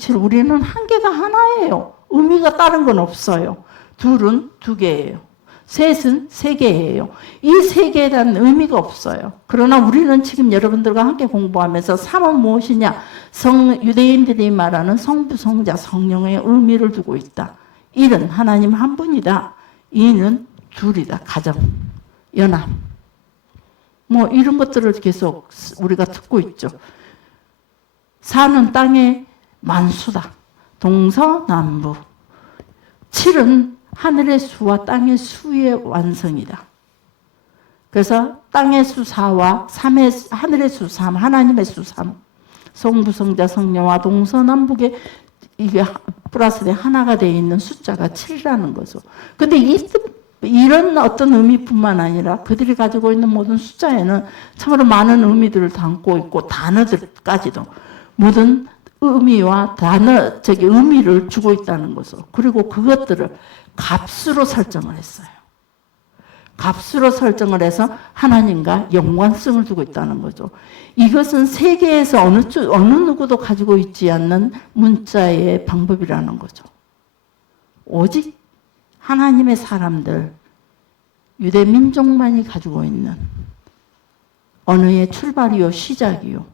7, 우리는 한 개가 하나예요. 의미가 다른 건 없어요. 둘은 두 개예요. 셋은 세 개예요. 이 세 개에 대한 의미가 없어요. 그러나 우리는 지금 여러분들과 함께 공부하면서 3은 무엇이냐? 유대인들이 말하는 성부, 성자, 성령의 의미를 두고 있다. 1은 하나님 한 분이다. 2는 둘이다. 가정, 연합. 뭐 이런 것들을 계속 우리가 듣고 있죠. 4는 땅의 만수다. 동서남북. 7은 하늘의 수와 땅의 수의 완성이다. 그래서 땅의 수 4와 하늘의 수 3, 하나님의 수 3, 성부, 성자, 성령과 동서남북에 이게 플러스에 하나가 되어 있는 숫자가 7이라는 거죠. 근데 이런 어떤 의미뿐만 아니라 그들이 가지고 있는 모든 숫자에는 참으로 많은 의미들을 담고 있고 단어들까지도 모든 의미와 의미를 주고 있다는 거죠. 그리고 그것들을 값으로 설정을 했어요. 값으로 설정을 해서 하나님과 연관성을 두고 있다는 거죠. 이것은 세계에서 어느 누구도 가지고 있지 않는 문자의 방법이라는 거죠. 오직 하나님의 사람들, 유대 민족만이 가지고 있는 언어의 출발이요, 시작이요.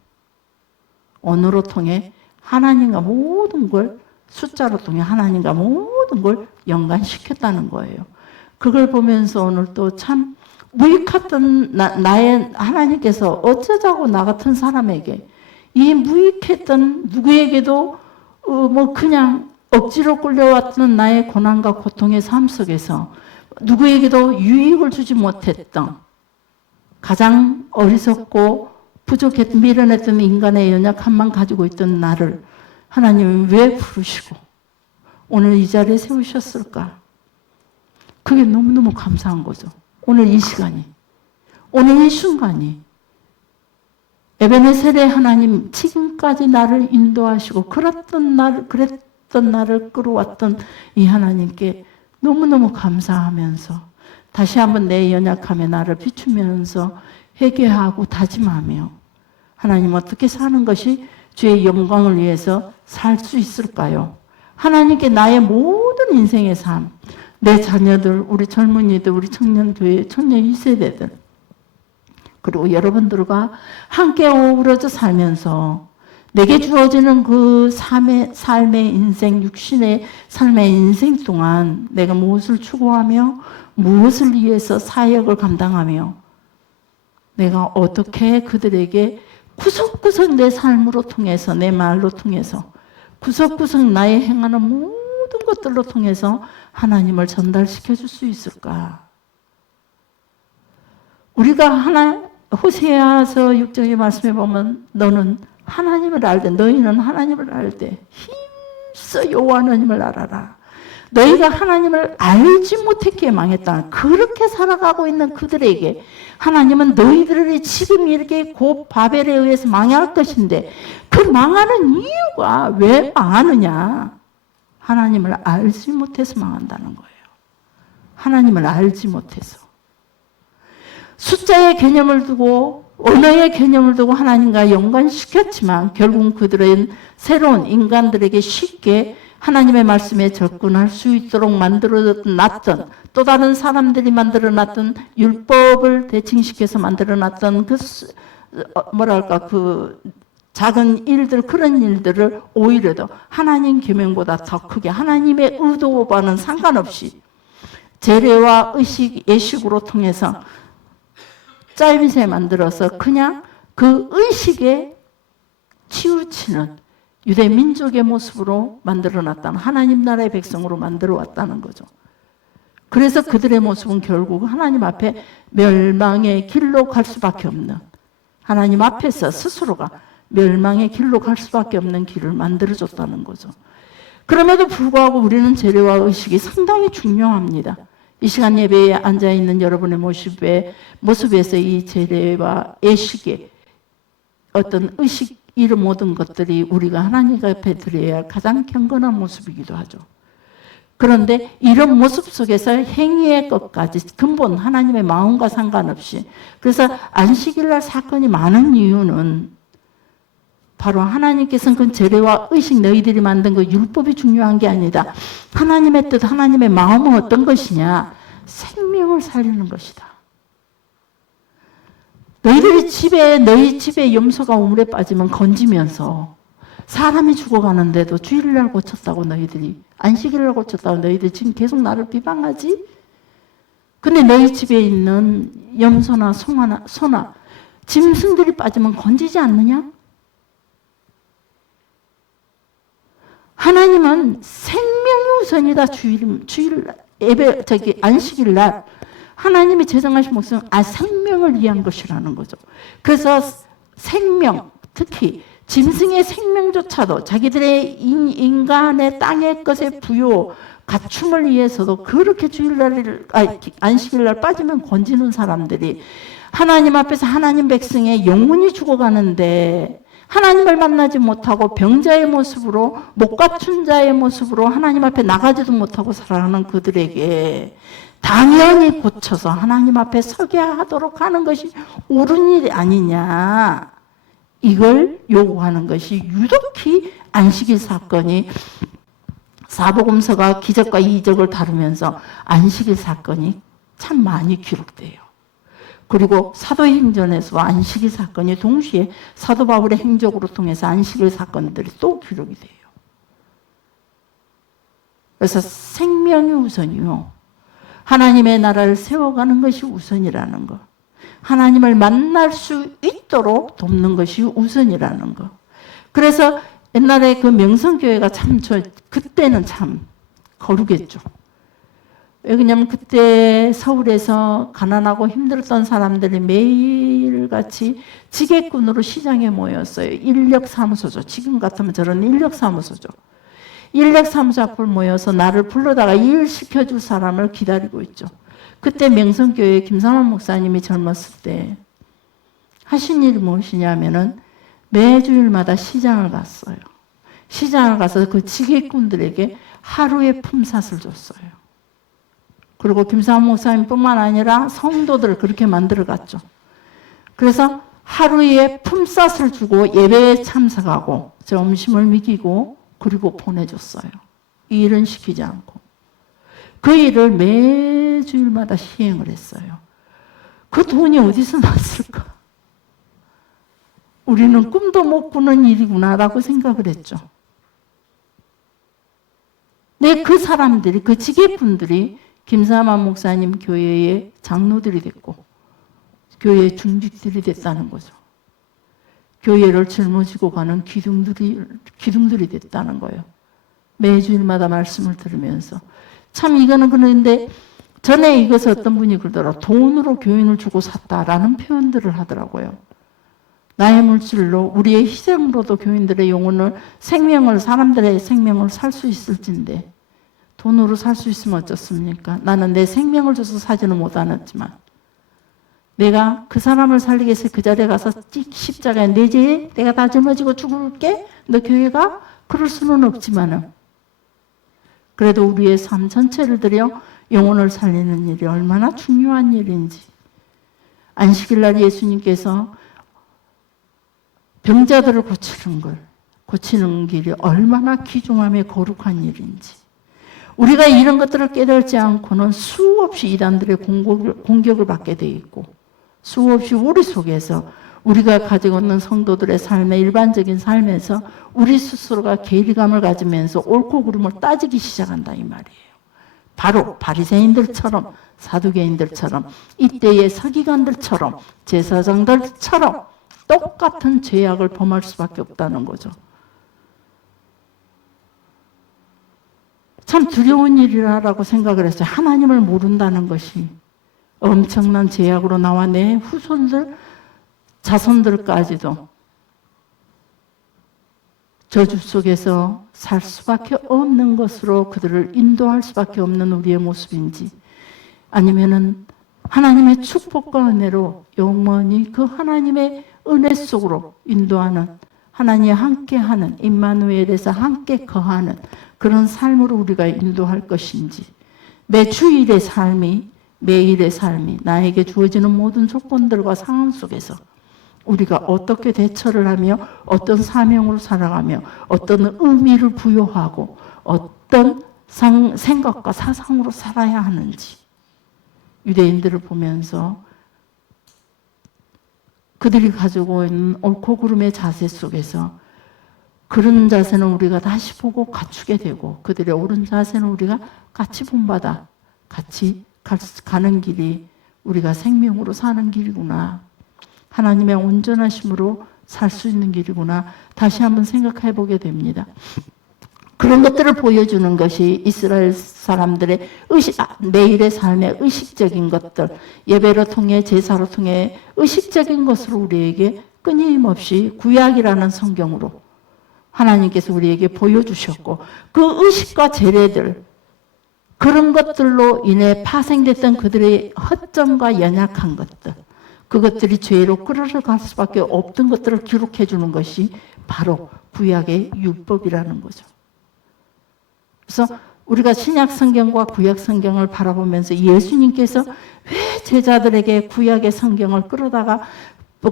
언어로 통해 하나님과 모든 걸, 숫자로 통해 하나님과 모든 걸 연관시켰다는 거예요. 그걸 보면서 오늘 또 참 무익했던 나의 하나님께서 어쩌자고 나 같은 사람에게 이 무익했던 누구에게도 뭐 그냥 억지로 끌려왔던 나의 고난과 고통의 삶 속에서 누구에게도 유익을 주지 못했던 가장 어리석고 부족했던 미련했던 인간의 연약함만 가지고 있던 나를 하나님이 왜 부르시고 오늘 이 자리에 세우셨을까? 그게 너무너무 감사한 거죠. 오늘 이 시간이, 오늘 이 순간이 에베네셀의 하나님 지금까지 나를 인도하시고 그랬던 나를 끌어왔던 이 하나님께 너무너무 감사하면서 다시 한번 내 연약함에 나를 비추면서 회개하고 다짐하며 하나님 어떻게 사는 것이 주의 영광을 위해서 살 수 있을까요? 하나님께 나의 모든 인생의 삶, 내 자녀들, 우리 젊은이들, 우리 청년교회, 청년 2세대들 그리고 여러분들과 함께 어우러져 살면서 내게 주어지는 그 삶의 인생, 육신의 삶의 인생 동안 내가 무엇을 추구하며 무엇을 위해서 사역을 감당하며 내가 어떻게 그들에게 구석구석 내 삶으로 통해서 내 말로 통해서 구석구석 나의 행하는 모든 것들로 통해서 하나님을 전달시켜 줄 수 있을까? 우리가 호세아서 6장의 말씀에 보면 너는 하나님을 알되 너희는 하나님을 알되 힘써 여호와 하나님을 알아라. 너희가 하나님을 알지 못했기에 망했다. 그렇게 살아가고 있는 그들에게 하나님은 너희들이 지금 이렇게 곧 바벨에 의해서 망할 것인데 그 망하는 이유가 왜 망하느냐? 하나님을 알지 못해서 망한다는 거예요. 하나님을 알지 못해서. 숫자의 개념을 두고 언어의 개념을 두고 하나님과 연관시켰지만 결국 그들은 새로운 인간들에게 쉽게 하나님의 말씀에 접근할 수 있도록 만들어놨던 또 다른 사람들이 만들어놨던 율법을 대칭시켜서 만들어놨던 그 작은 일들 그런 일들을 오히려 더 하나님 계명보다 더 크게 하나님의 의도와는 상관없이 제례와 의식, 예식으로 통해서 짜임새 만들어서 그냥 그 의식에 치우치는 유대 민족의 모습으로 만들어놨다는 하나님 나라의 백성으로 만들어왔다는 거죠. 그래서 그들의 모습은 결국 하나님 앞에 멸망의 길로 갈 수밖에 없는 하나님 앞에서 스스로가 멸망의 길로 갈 수밖에 없는 길을 만들어줬다는 거죠. 그럼에도 불구하고 우리는 제례와 의식이 상당히 중요합니다. 이 시간 예배에 앉아있는 여러분의 모습에서 이 제례와 예식의 어떤 의식 이런 모든 것들이 우리가 하나님 앞에 드려야 할 가장 경건한 모습이기도 하죠. 그런데 이런 모습 속에서 행위의 것까지 근본 하나님의 마음과 상관없이 그래서 안식일날 사건이 많은 이유는 바로 하나님께서는 그 재래와 의식 너희들이 만든 그 율법이 중요한 게 아니다. 하나님의 뜻, 하나님의 마음은 어떤 것이냐? 생명을 살리는 것이다. 너희 집에 염소가 우물에 빠지면 건지면서 사람이 죽어가는데도 주일날 고쳤다고 너희들이, 안식일날 고쳤다고 너희들이 지금 계속 나를 비방하지? 근데 너희 집에 있는 염소나 소나 짐승들이 빠지면 건지지 않느냐? 하나님은 생명이 우선이다. 안식일날 하나님이 제정하신 목숨은 생명을 위한 것이라는 거죠. 그래서 생명, 특히 짐승의 생명조차도 자기들의 인간의 땅의 것의 부요, 갖춤을 위해서도 그렇게 안식일날 빠지면 건지는 사람들이 하나님 앞에서 하나님 백성의 영혼이 죽어가는데 하나님을 만나지 못하고 병자의 모습으로, 못 갖춘 자의 모습으로 하나님 앞에 나가지도 못하고 살아가는 그들에게 당연히 고쳐서 하나님 앞에 서게 하도록 하는 것이 옳은 일이 아니냐. 이걸 요구하는 것이 유독히 안식일 사건이, 사복음서가 기적과 이적을 다루면서 안식일 사건이 참 많이 기록돼요. 그리고 사도행전에서 안식일 사건이 동시에 사도 바울의 행적으로 통해서 안식일 사건들이 또 기록이 돼요. 그래서 생명이 우선이요. 하나님의 나라를 세워가는 것이 우선이라는 것. 하나님을 만날 수 있도록 돕는 것이 우선이라는 것. 그래서 옛날에 그 명성교회가 그때는 참 거룩했죠. 왜냐하면 그때 서울에서 가난하고 힘들었던 사람들이 매일같이 지게꾼으로 시장에 모였어요. 인력사무소죠. 지금 같으면 저런 인력사무소죠. 인력사무소 앞을 모여서 나를 불러다가 일 시켜줄 사람을 기다리고 있죠. 그때 명성교회 김상환 목사님이 젊었을 때 하신 일이 무엇이냐면은 매주일마다 시장을 갔어요. 시장을 가서 그 지게꾼들에게 하루의 품삯을 줬어요. 그리고 김상환 목사님뿐만 아니라 성도들을 그렇게 만들어갔죠. 그래서 하루에 품삯을 주고 예배에 참석하고 점심을 먹이고 그리고 보내줬어요. 이 일은 시키지 않고. 그 일을 매주일마다 시행을 했어요. 그 돈이 어디서 났을까? 우리는 꿈도 못 꾸는 일이구나라고 생각을 했죠. 네, 그 사람들이, 그 지게분들이 김사만 목사님 교회의 장로들이 됐고 교회의 중직들이 됐다는 거죠. 교회를 짊어지고 가는 기둥들이 됐다는 거예요. 매주일마다 말씀을 들으면서. 참 이거는 그런데 전에 이것을 어떤 분이 그러더라고요. 돈으로 교인을 주고 샀다라는 표현들을 하더라고요. 나의 물질로 우리의 희생으로도 교인들의 영혼을, 생명을, 사람들의 생명을 살 수 있을진데 돈으로 살 수 있으면 어쩌습니까? 나는 내 생명을 줘서 사지는 못하았지만 내가 그 사람을 살리기 위해서 그 자리에 가서 십자가에 내 죄에 내가 다 짊어지고 죽을게? 너 교회가? 그럴 수는 없지만은 그래도 우리의 삶 전체를 들여 영혼을 살리는 일이 얼마나 중요한 일인지. 안식일날 예수님께서 병자들을 고치는 길이 얼마나 귀중하며 거룩한 일인지. 우리가 이런 것들을 깨달지 않고는 수없이 이단들의 공격을 받게 돼 있고 수없이 우리 속에서 우리가 가지고 있는 성도들의 삶의 일반적인 삶에서 우리 스스로가 괴리감을 가지면서 옳고 그름을 따지기 시작한다 이 말이에요. 바로 바리새인들처럼 사두개인들처럼 이때의 서기관들처럼 제사장들처럼 똑같은 죄악을 범할 수밖에 없다는 거죠. 참 두려운 일이라고 생각을 했어요. 하나님을 모른다는 것이 엄청난 죄악으로 나와 내 후손들, 자손들까지도 저주 속에서 살 수밖에 없는 것으로 그들을 인도할 수밖에 없는 우리의 모습인지, 아니면은 하나님의 축복과 은혜로 영원히 그 하나님의 은혜 속으로 인도하는, 하나님이 함께하는, 임마누엘에서 함께 거하는 그런 삶으로 우리가 인도할 것인지, 매 주일의 삶이, 매일의 삶이 나에게 주어지는 모든 조건들과 상황 속에서 우리가 어떻게 대처를 하며 어떤 사명으로 살아가며 어떤 의미를 부여하고 어떤 생각과 사상으로 살아야 하는지 유대인들을 보면서 그들이 가지고 있는 옳고 그름의 자세 속에서 그런 자세는 우리가 다시 보고 갖추게 되고 그들의 옳은 자세는 우리가 같이 본받아 같이 가는 길이 우리가 생명으로 사는 길이구나. 하나님의 온전하심으로 살 수 있는 길이구나. 다시 한번 생각해 보게 됩니다. 그런 것들을 보여주는 것이 이스라엘 사람들의 매일의 삶의 의식적인 것들, 예배로 통해 제사로 통해 의식적인 것으로 우리에게 끊임없이 구약이라는 성경으로 하나님께서 우리에게 보여주셨고 그 의식과 제례들 그런 것들로 인해 파생됐던 그들의 허점과 연약한 것들 그것들이 죄로 끌어갈 수밖에 없던 것들을 기록해 주는 것이 바로 구약의 율법이라는 거죠. 그래서 우리가 신약 성경과 구약 성경을 바라보면서 예수님께서 왜 제자들에게 구약의 성경을 끌어다가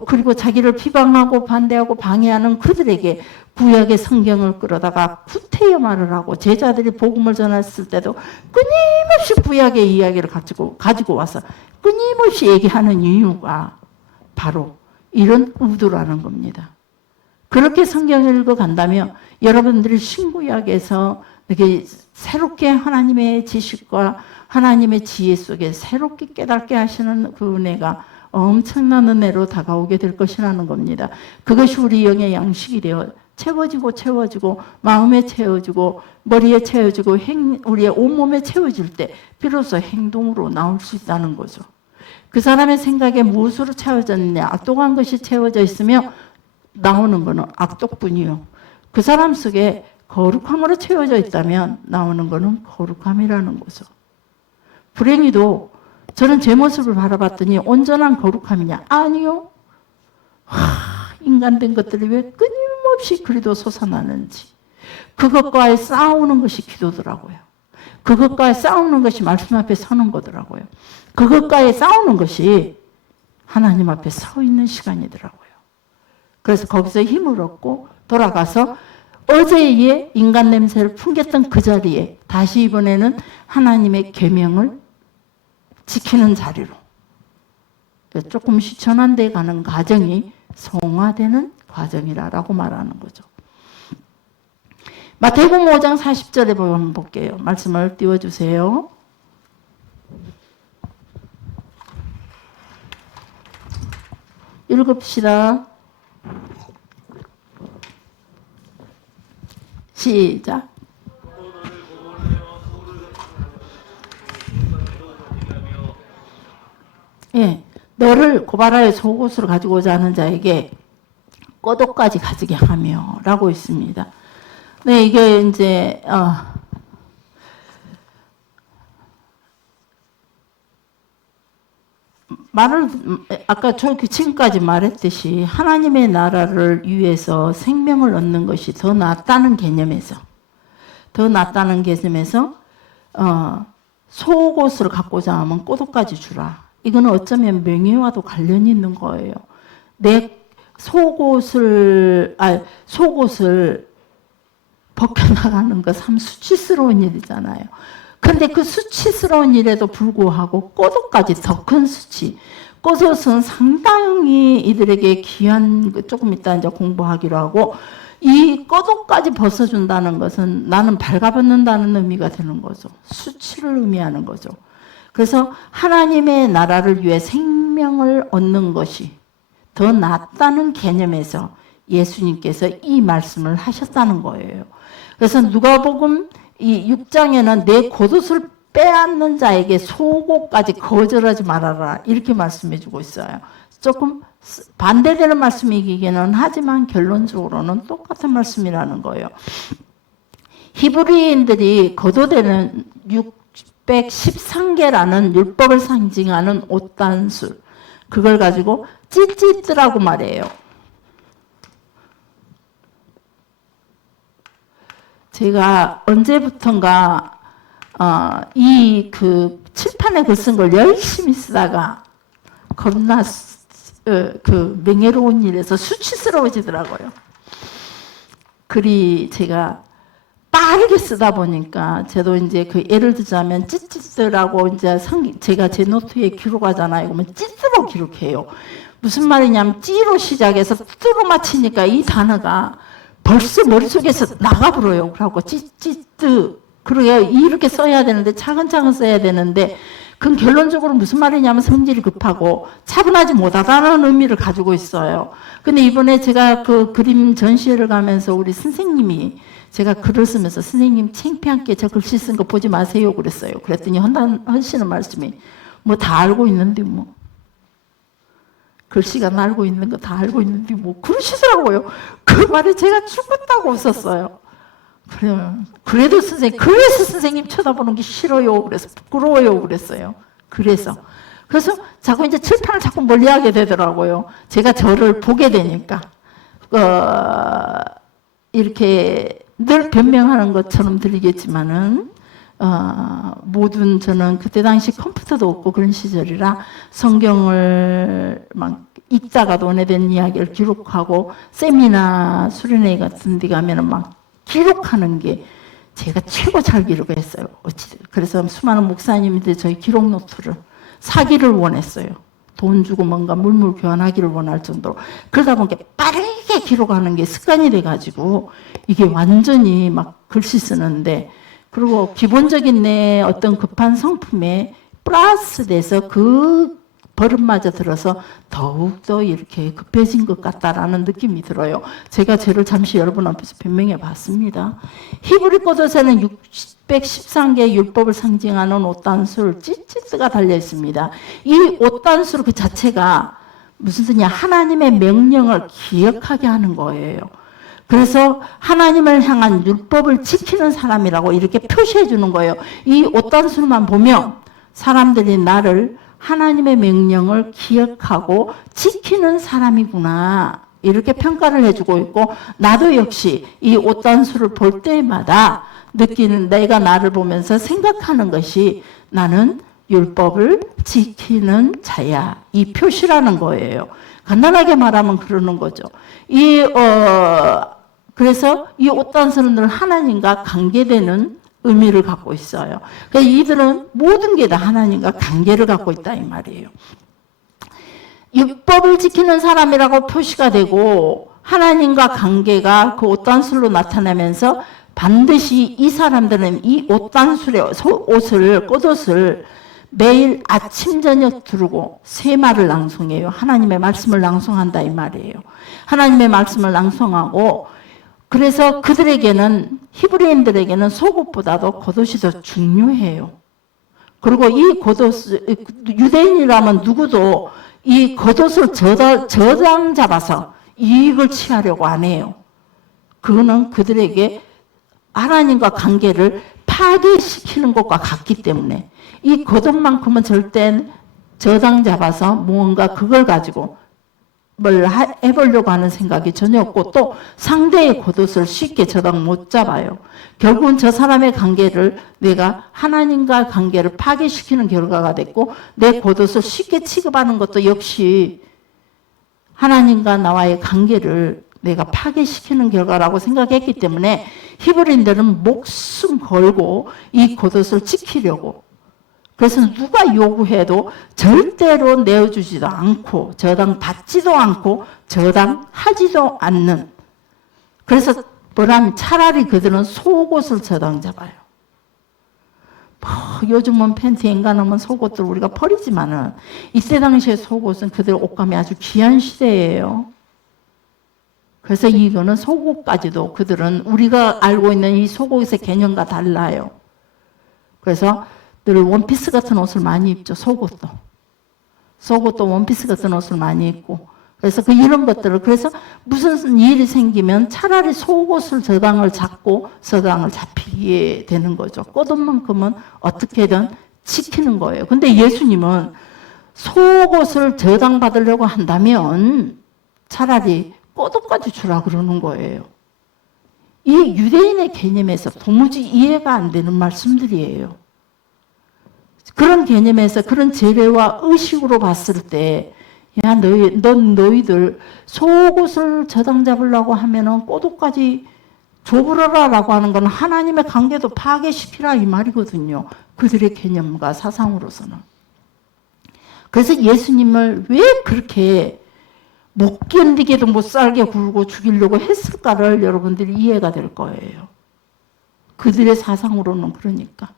그리고 자기를 비방하고 반대하고 방해하는 그들에게 구약의 성경을 끌어다가 구태여 말을 하고 제자들이 복음을 전했을 때도 끊임없이 구약의 이야기를 가지고 와서 끊임없이 얘기하는 이유가 바로 이런 의도라는 겁니다. 그렇게 성경을 읽어간다면 여러분들이 신구약에서 이렇게 새롭게 하나님의 지식과 하나님의 지혜 속에 새롭게 깨닫게 하시는 그 은혜가 엄청난 은혜로 다가오게 될 것이라는 겁니다. 그것이 우리 영의 양식이 되어 채워지고 마음에 채워지고 머리에 채워지고 우리의 온몸에 채워질 때 비로소 행동으로 나올 수 있다는 거죠. 그 사람의 생각에 무엇으로 채워졌느냐? 악독한 것이 채워져 있으며 나오는 것은 악독뿐이요. 그 사람 속에 거룩함으로 채워져 있다면 나오는 것은 거룩함이라는 거죠. 불행히도 저는 제 모습을 바라봤더니 온전한 거룩함이냐? 아니요. 인간된 것들이 왜 끊임없이 그리도 솟아나는지 그것과의 싸우는 것이 기도더라고요. 그것과의 싸우는 것이 말씀 앞에 서는 거더라고요. 그것과의 싸우는 것이 하나님 앞에 서 있는 시간이더라고요. 그래서 거기서 힘을 얻고 돌아가서 어제의 인간 냄새를 풍겼던 그 자리에 다시 이번에는 하나님의 계명을 지키는 자리로 조금씩 전환돼 가는 과정이 성화되는 과정이라고 말하는 거죠. 마태복음 5장 40절에 한번 볼게요. 말씀을 띄워주세요. 읽읍시다. 시작. 예, 너를 고발하여 속옷으로 가지고자 하는 자에게 꼬독까지 가지게 하며 라고 있습니다. 네, 이게 이제 아까 지금까지 말했듯이 하나님의 나라를 위해서 생명을 얻는 것이 더 낫다는 개념에서 속옷을 갖고자 하면 꼬독까지 주라. 이거는 어쩌면 명예와도 관련이 있는 거예요. 내 속옷을 벗겨나가는 것 참 수치스러운 일이잖아요. 그런데 그 수치스러운 일에도 불구하고 꼬독까지 더 큰 수치. 꼬독은 상당히 이들에게 귀한, 조금 이따 이제 공부하기로 하고, 이 꼬독까지 벗어준다는 것은 나는 발가벗는다는 의미가 되는 거죠. 수치를 의미하는 거죠. 그래서 하나님의 나라를 위해 생명을 얻는 것이 더 낫다는 개념에서 예수님께서 이 말씀을 하셨다는 거예요. 그래서 누가복음 이 6장에는 내 겉옷을 빼앗는 자에게 속옷까지 거절하지 말아라 이렇게 말씀해 주고 있어요. 조금 반대되는 말씀이기는 하지만 결론적으로는 똑같은 말씀이라는 거예요. 히브리인들이 거두되는 613개라는 율법을 상징하는 옷단술 그걸 가지고 찌찌뜨라고 말해요. 제가 언제부턴가 이 그 칠판에 글 쓴 걸 열심히 쓰다가 겁나 그 명예로운 일에서 수치스러워지더라고요. 글이 제가 빠르게 쓰다 보니까 저도 이제 그 예를 들자면 찌찌스라고 이제 제가 제 노트에 기록하잖아요. 그러면 찌스로 기록해요. 무슨 말이냐면 찌로 시작해서 뜨로 마치니까 이 단어가 벌써 머릿속에서 나가버려요. 그래갖고 찌찌뜨 그러게 이렇게 써야 되는데 차근차근 써야 되는데 그건 결론적으로 무슨 말이냐면 성질이 급하고 차분하지 못하다는 의미를 가지고 있어요. 근데 이번에 제가 그 그림 전시회를 가면서 우리 선생님이 제가 글을 쓰면서 선생님 창피하게 저 글씨 쓴 거 보지 마세요 그랬어요. 그랬더니 하시는 말씀이 뭐 다 알고 있는데 뭐 글씨가 알고 있는 거 다 알고 있는데 뭐 그러시더라고요. 그 말에 제가 죽었다고 웃었어요. 그래도 선생님, 그래서 선생님 쳐다보는 게 싫어요. 그래서 부끄러워요. 그랬어요. 그래서 자꾸 이제 칠판을 자꾸 멀리하게 되더라고요. 제가 저를 보게 되니까 이렇게 늘 변명하는 것처럼 들리겠지만은 모든 저는 그때 당시 컴퓨터도 없고 그런 시절이라 성경을 막 읽다가도 오래된 이야기를 기록하고 세미나 수련회 같은 데 가면은 막 기록하는 게 제가 최고 잘 기록했어요. 그래서 수많은 목사님들이 저희 기록 노트를 사기를 원했어요. 돈 주고 뭔가 물물 교환하기를 원할 정도로. 그러다 보니까 빠르게 기록하는 게 습관이 돼가지고 이게 완전히 막 글씨 쓰는데 그리고 기본적인 내 어떤 급한 성품에 플러스 돼서 그 버릇마저 들어서 더욱더 이렇게 급해진 것 같다라는 느낌이 들어요. 제가 죄를 잠시 여러분 앞에서 변명해 봤습니다. 히브리서에는 613개의 율법을 상징하는 5단술 찌찌스가 달려 있습니다. 이 5단술 그 자체가 무슨 뜻이냐? 하나님의 명령을 기억하게 하는 거예요. 그래서 하나님을 향한 율법을 지키는 사람이라고 이렇게 표시해 주는 거예요. 이 5단술만 보면 사람들이 나를 하나님의 명령을 기억하고 지키는 사람이구나 이렇게 평가를 해주고 있고 나도 역시 이 5단수를 볼 때마다 느끼는 내가 나를 보면서 생각하는 것이 나는 율법을 지키는 자야 이 표시라는 거예요. 간단하게 말하면 그러는 거죠. 그래서 이 5단수는 늘 하나님과 관계되는 의미를 갖고 있어요. 그러니까 이들은 모든 게 다 하나님과 관계를 갖고 있다 이 말이에요. 율법을 지키는 사람이라고 표시가 되고 하나님과 관계가 그 5단술로 나타나면서 반드시 이 사람들은 이 5단술의 옷을 겉옷을 매일 아침 저녁 두르고 세 말을 낭송해요. 하나님의 말씀을 낭송한다 이 말이에요. 하나님의 말씀을 낭송하고 그래서 그들에게는 히브리인들에게는 속옷보다도 겉옷이 더 중요해요. 그리고 이 겉옷 유대인이라면 누구도 이 겉옷을 저당 잡아서 이익을 취하려고 안 해요. 그거는 그들에게 하나님과 관계를 파괴시키는 것과 같기 때문에 이 겉옷만큼은 절대 저당 잡아서 무언가 그걸 가지고 뭘 해보려고 하는 생각이 전혀 없고 또 상대의 겉옷을 쉽게 저당 못 잡아요. 결국은 저 사람의 관계를 내가 하나님과 관계를 파괴시키는 결과가 됐고 내 겉옷을 쉽게 취급하는 것도 역시 하나님과 나와의 관계를 내가 파괴시키는 결과라고 생각했기 때문에 히브리인들은 목숨 걸고 이 겉옷을 지키려고 그래서 누가 요구해도 절대로 내어주지도 않고 저당 받지도 않고 저당하지도 않는 그래서 뭐라면 차라리 그들은 속옷을 저당 잡아요. 요즘은 팬티 엔간하면 속옷들 우리가 버리지만은 이때 당시에 속옷은 그들 옷감이 아주 귀한 시대예요. 그래서 이거는 속옷까지도 그들은 우리가 알고 있는 이 속옷의 개념과 달라요. 그래서 늘 원피스 같은 옷을 많이 입죠. 속옷도 원피스 같은 옷을 많이 입고 그래서 이런 것들을 그래서 무슨 일이 생기면 차라리 속옷을 저당을 잡고 저당을 잡히게 되는 거죠. 겉옷만큼은 어떻게든 지키는 거예요. 근데 예수님은 속옷을 저당받으려고 한다면 차라리 겉옷까지 주라 그러는 거예요. 이 유대인의 개념에서 도무지 이해가 안 되는 말씀들이에요. 그런 개념에서 그런 재래와 의식으로 봤을 때 야, 너희들 속옷을 저당 잡으려고 하면은 꼬독까지 조부러라라고 하는 건 하나님의 관계도 파괴시키라 이 말이거든요. 그들의 개념과 사상으로서는. 그래서 예수님을 왜 그렇게 못 견디게도 못 살게 굴고 죽이려고 했을까를 여러분들이 이해가 될 거예요. 그들의 사상으로는 그러니까.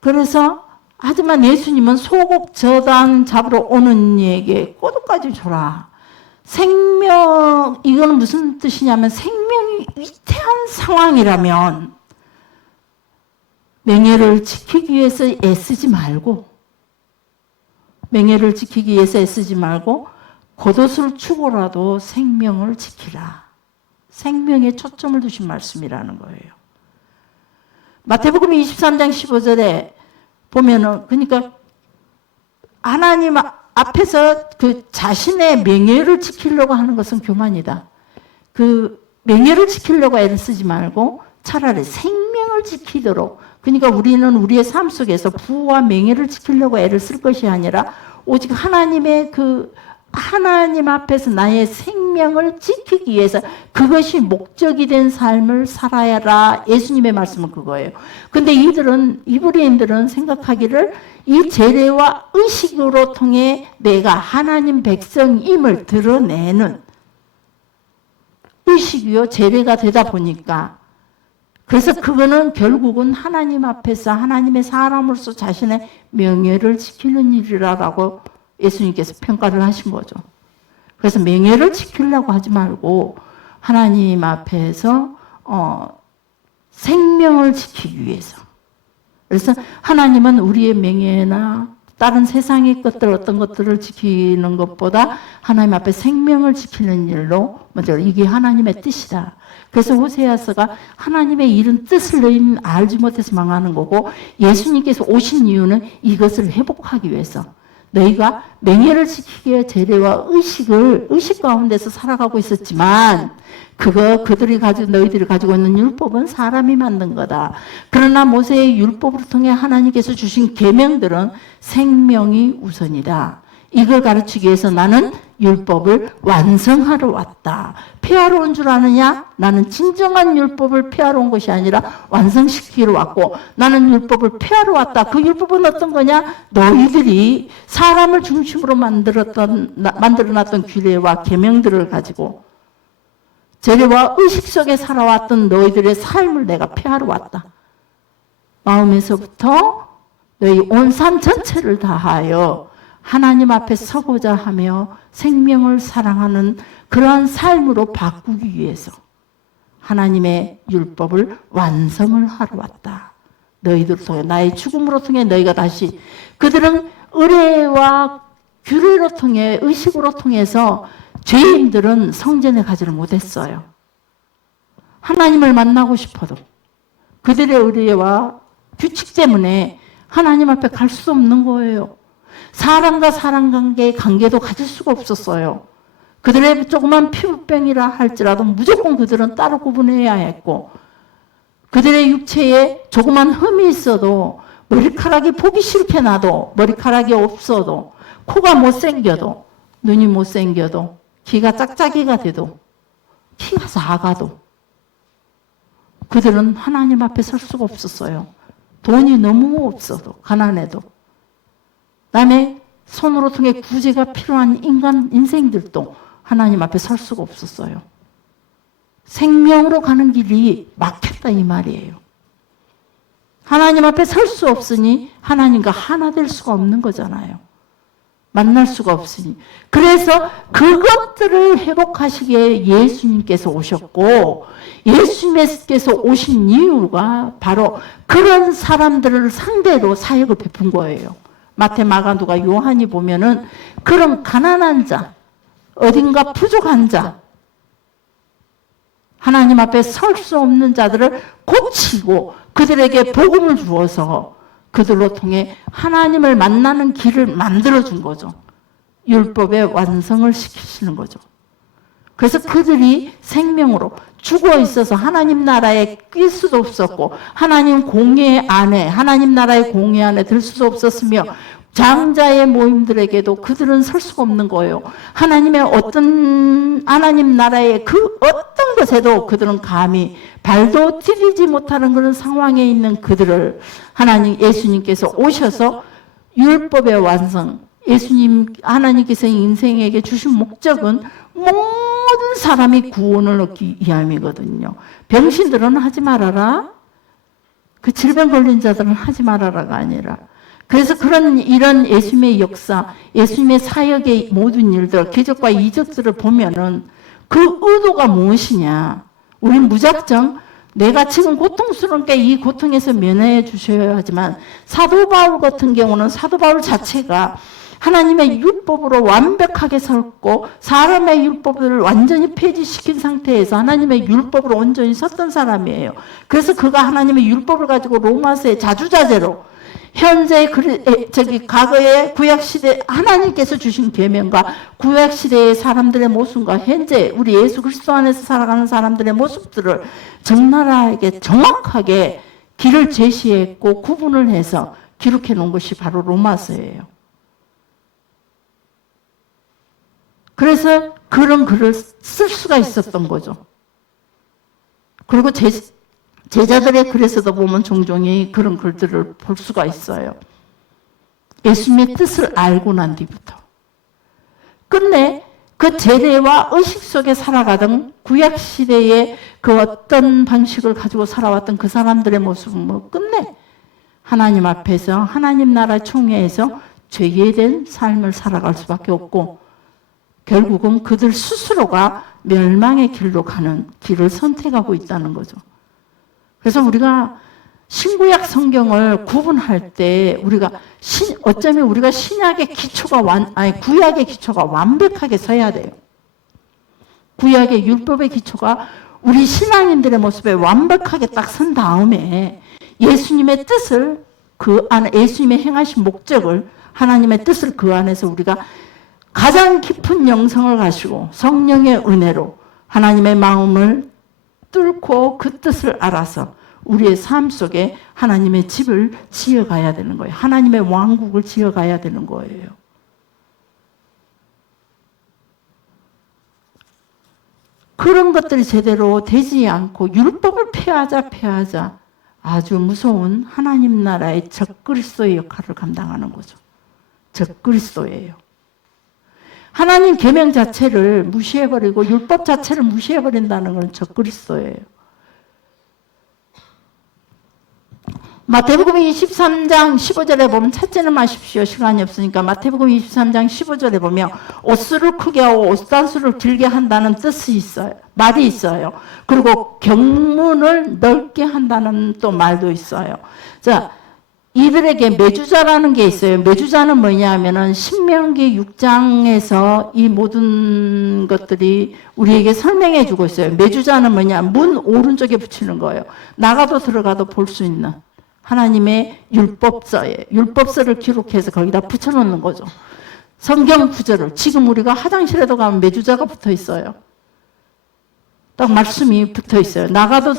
그래서 하지만 예수님은 소곡 저당 잡으러 오는 이에게 꼬독까지 줘라. 생명, 이거는 무슨 뜻이냐면 생명이 위태한 상황이라면 명예를 지키기 위해서 애쓰지 말고, 명예를 지키기 위해서 애쓰지 말고 겉옷을 추고라도 생명을 지키라. 생명에 초점을 두신 말씀이라는 거예요. 마태복음 23장 15절에 보면은, 그러니까 하나님 앞에서 그 자신의 명예를 지키려고 하는 것은 교만이다. 그 명예를 지키려고 애를 쓰지 말고 차라리 생명을 지키도록, 그러니까 우리는 우리의 삶 속에서 부와 명예를 지키려고 애를 쓸 것이 아니라 오직 하나님 앞에서 나의 생명을 지키기 위해서 그것이 목적이 된 삶을 살아야라. 예수님의 말씀은 그거예요. 근데 이브리인들은 생각하기를 이 제례와 의식으로 통해 내가 하나님 백성임을 드러내는 의식이요, 제례가 되다 보니까, 그래서 그거는 결국은 하나님 앞에서 하나님의 사람으로서 자신의 명예를 지키는 일이라고 예수님께서 평가를 하신 거죠. 그래서 명예를 지키려고 하지 말고 하나님 앞에서 생명을 지키기 위해서. 그래서 하나님은 우리의 명예나 다른 세상의 것들, 어떤 것들을 지키는 것보다 하나님 앞에 생명을 지키는 일로 먼저, 이게 하나님의 뜻이다. 그래서 호세아서가 하나님의 이른 뜻을 너희는 알지 못해서 망하는 거고, 예수님께서 오신 이유는 이것을 회복하기 위해서. 너희가 명예를 지키기 위해 제례와 의식 가운데서 살아가고 있었지만, 너희들이 가지고 있는 율법은 사람이 만든 거다. 그러나 모세의 율법을 통해 하나님께서 주신 계명들은 생명이 우선이다. 이걸 가르치기 위해서 나는 율법을 완성하러 왔다. 폐하러 온 줄 아느냐? 나는 진정한 율법을 폐하러 온 것이 아니라 완성시키러 왔고, 나는 율법을 폐하러 왔다. 그 율법은 어떤 거냐? 너희들이 사람을 중심으로 만들어놨던 규례와 계명들을 가지고 제례와 의식 속에 살아왔던 너희들의 삶을 내가 폐하러 왔다. 마음에서부터 너희 온 삶 전체를 다하여 하나님 앞에 서고자 하며 생명을 사랑하는 그러한 삶으로 바꾸기 위해서 하나님의 율법을 완성을 하러 왔다. 너희들을 통해, 나의 죽음으로 통해 너희가 다시, 그들은 의례와 규례로 통해, 의식으로 통해서 죄인들은 성전에 가지를 못했어요. 하나님을 만나고 싶어도 그들의 의례와 규칙 때문에 하나님 앞에 갈 수 없는 거예요. 사람과 사람 관계도 가질 수가 없었어요. 그들의 조그만 피부병이라 할지라도 무조건 그들은 따로 구분해야 했고, 그들의 육체에 조그만 흠이 있어도, 머리카락이 보기 싫게 나도, 머리카락이 없어도, 코가 못생겨도, 눈이 못생겨도, 귀가 짝짝이가 돼도, 키가 작아도 그들은 하나님 앞에 설 수가 없었어요. 돈이 너무 없어도, 가난해도. 남의 손으로 통해 구제가 필요한 인생들도 하나님 앞에 설 수가 없었어요. 생명으로 가는 길이 막혔다 이 말이에요. 하나님 앞에 설 수 없으니 하나님과 하나 될 수가 없는 거잖아요. 만날 수가 없으니. 그래서 그것들을 회복하시기에 예수님께서 오셨고, 예수님께서 오신 이유가 바로 그런 사람들을 상대로 사역을 베푼 거예요. 마태, 마가, 누가, 요한이 보면은 그런 가난한 자, 어딘가 부족한 자, 하나님 앞에 설 수 없는 자들을 고치고 그들에게 복음을 주어서 그들로 통해 하나님을 만나는 길을 만들어준 거죠. 율법의 완성을 시키시는 거죠. 그래서 그들이 생명으로 죽어 있어서 하나님 나라에 낄 수도 없었고 하나님 공예 안에 하나님 나라의 공예 안에 들 수도 없었으며 장자의 모임들에게도 그들은 설 수가 없는 거예요. 하나님의 어떤 하나님 나라의 그 어떤 것에도 그들은 감히 발도 디디지 못하는 그런 상황에 있는 그들을 예수님께서 오셔서 율법의 완성, 하나님께서 인생에게 주신 목적은 모든 사람이 구원을 얻기 위함이거든요. 병신들은 하지 말아라. 그 질병 걸린 자들은 하지 말아라가 아니라. 그래서 이런 예수님의 역사, 예수님의 사역의 모든 일들, 기적과 이적들을 보면은 그 의도가 무엇이냐. 우린 무작정 내가 지금 고통스럽게 이 고통에서 면해 주셔야 하지만 사도 바울 같은 경우는 사도 바울 자체가 하나님의 율법으로 완벽하게 섰고 사람의 율법을 완전히 폐지시킨 상태에서 하나님의 율법으로 온전히 섰던 사람이에요. 그래서 그가 하나님의 율법을 가지고 로마서에 자주자재로 현재 과거의 구약시대 하나님께서 주신 계명과 구약시대의 사람들의 모습과 현재 우리 예수 그리스도 안에서 살아가는 사람들의 모습들을 적나라하게 정확하게 길을 제시했고 구분을 해서 기록해 놓은 것이 바로 로마서예요. 그래서 그런 글을 쓸 수가 있었던 거죠. 그리고 제자들의 글에서도 보면 종종 그런 글들을 볼 수가 있어요. 예수님의 뜻을 알고 난 뒤부터. 끝내 그 제례와 의식 속에 살아가던 구약시대의 그 어떤 방식을 가지고 살아왔던 그 사람들의 모습은 끝내 하나님 앞에서 하나님 나라 총회에서 죄된 삶을 살아갈 수밖에 없고 결국은 그들 스스로가 멸망의 길로 가는 길을 선택하고 있다는 거죠. 그래서 우리가 신구약 성경을 구분할 때 어쩌면 우리가 구약의 기초가 완벽하게 서야 돼요. 구약의 율법의 기초가 우리 신앙인들의 모습에 완벽하게 딱 선 다음에 예수님의 뜻을 그 안에 예수님의 행하신 목적을 하나님의 뜻을 그 안에서 우리가 가장 깊은 영성을 가지고 성령의 은혜로 하나님의 마음을 뚫고 그 뜻을 알아서 우리의 삶 속에 하나님의 집을 지어가야 되는 거예요. 하나님의 왕국을 지어가야 되는 거예요. 그런 것들이 제대로 되지 않고 율법을 폐하자 아주 무서운 하나님 나라의 적그리스도의 역할을 감당하는 거죠. 적그리스도예요. 하나님 계명 자체를 무시해버리고 율법 자체를 무시해버린다는 건 적그리스도예요. 마태복음 23장 15절에 보면 찾지는 마십시오. 시간이 없으니까 마태복음 23장 15절에 보면 옷수를 크게 하고 옷단수를 길게 한다는 뜻이 있어요. 말이 있어요. 그리고 경문을 넓게 한다는 또 말도 있어요. 자, 이들에게 매주자라는 게 있어요. 매주자는 뭐냐 하면은 신명기 6장에서 이 모든 것들이 우리에게 설명해 주고 있어요. 매주자는 뭐냐? 문 오른쪽에 붙이는 거예요. 나가도 들어가도 볼 수 있는 하나님의 율법서에 율법서를 기록해서 거기다 붙여놓는 거죠. 성경 구절을 지금 우리가 화장실에도 가면 매주자가 붙어 있어요. 딱 말씀이 붙어 있어요. 나가도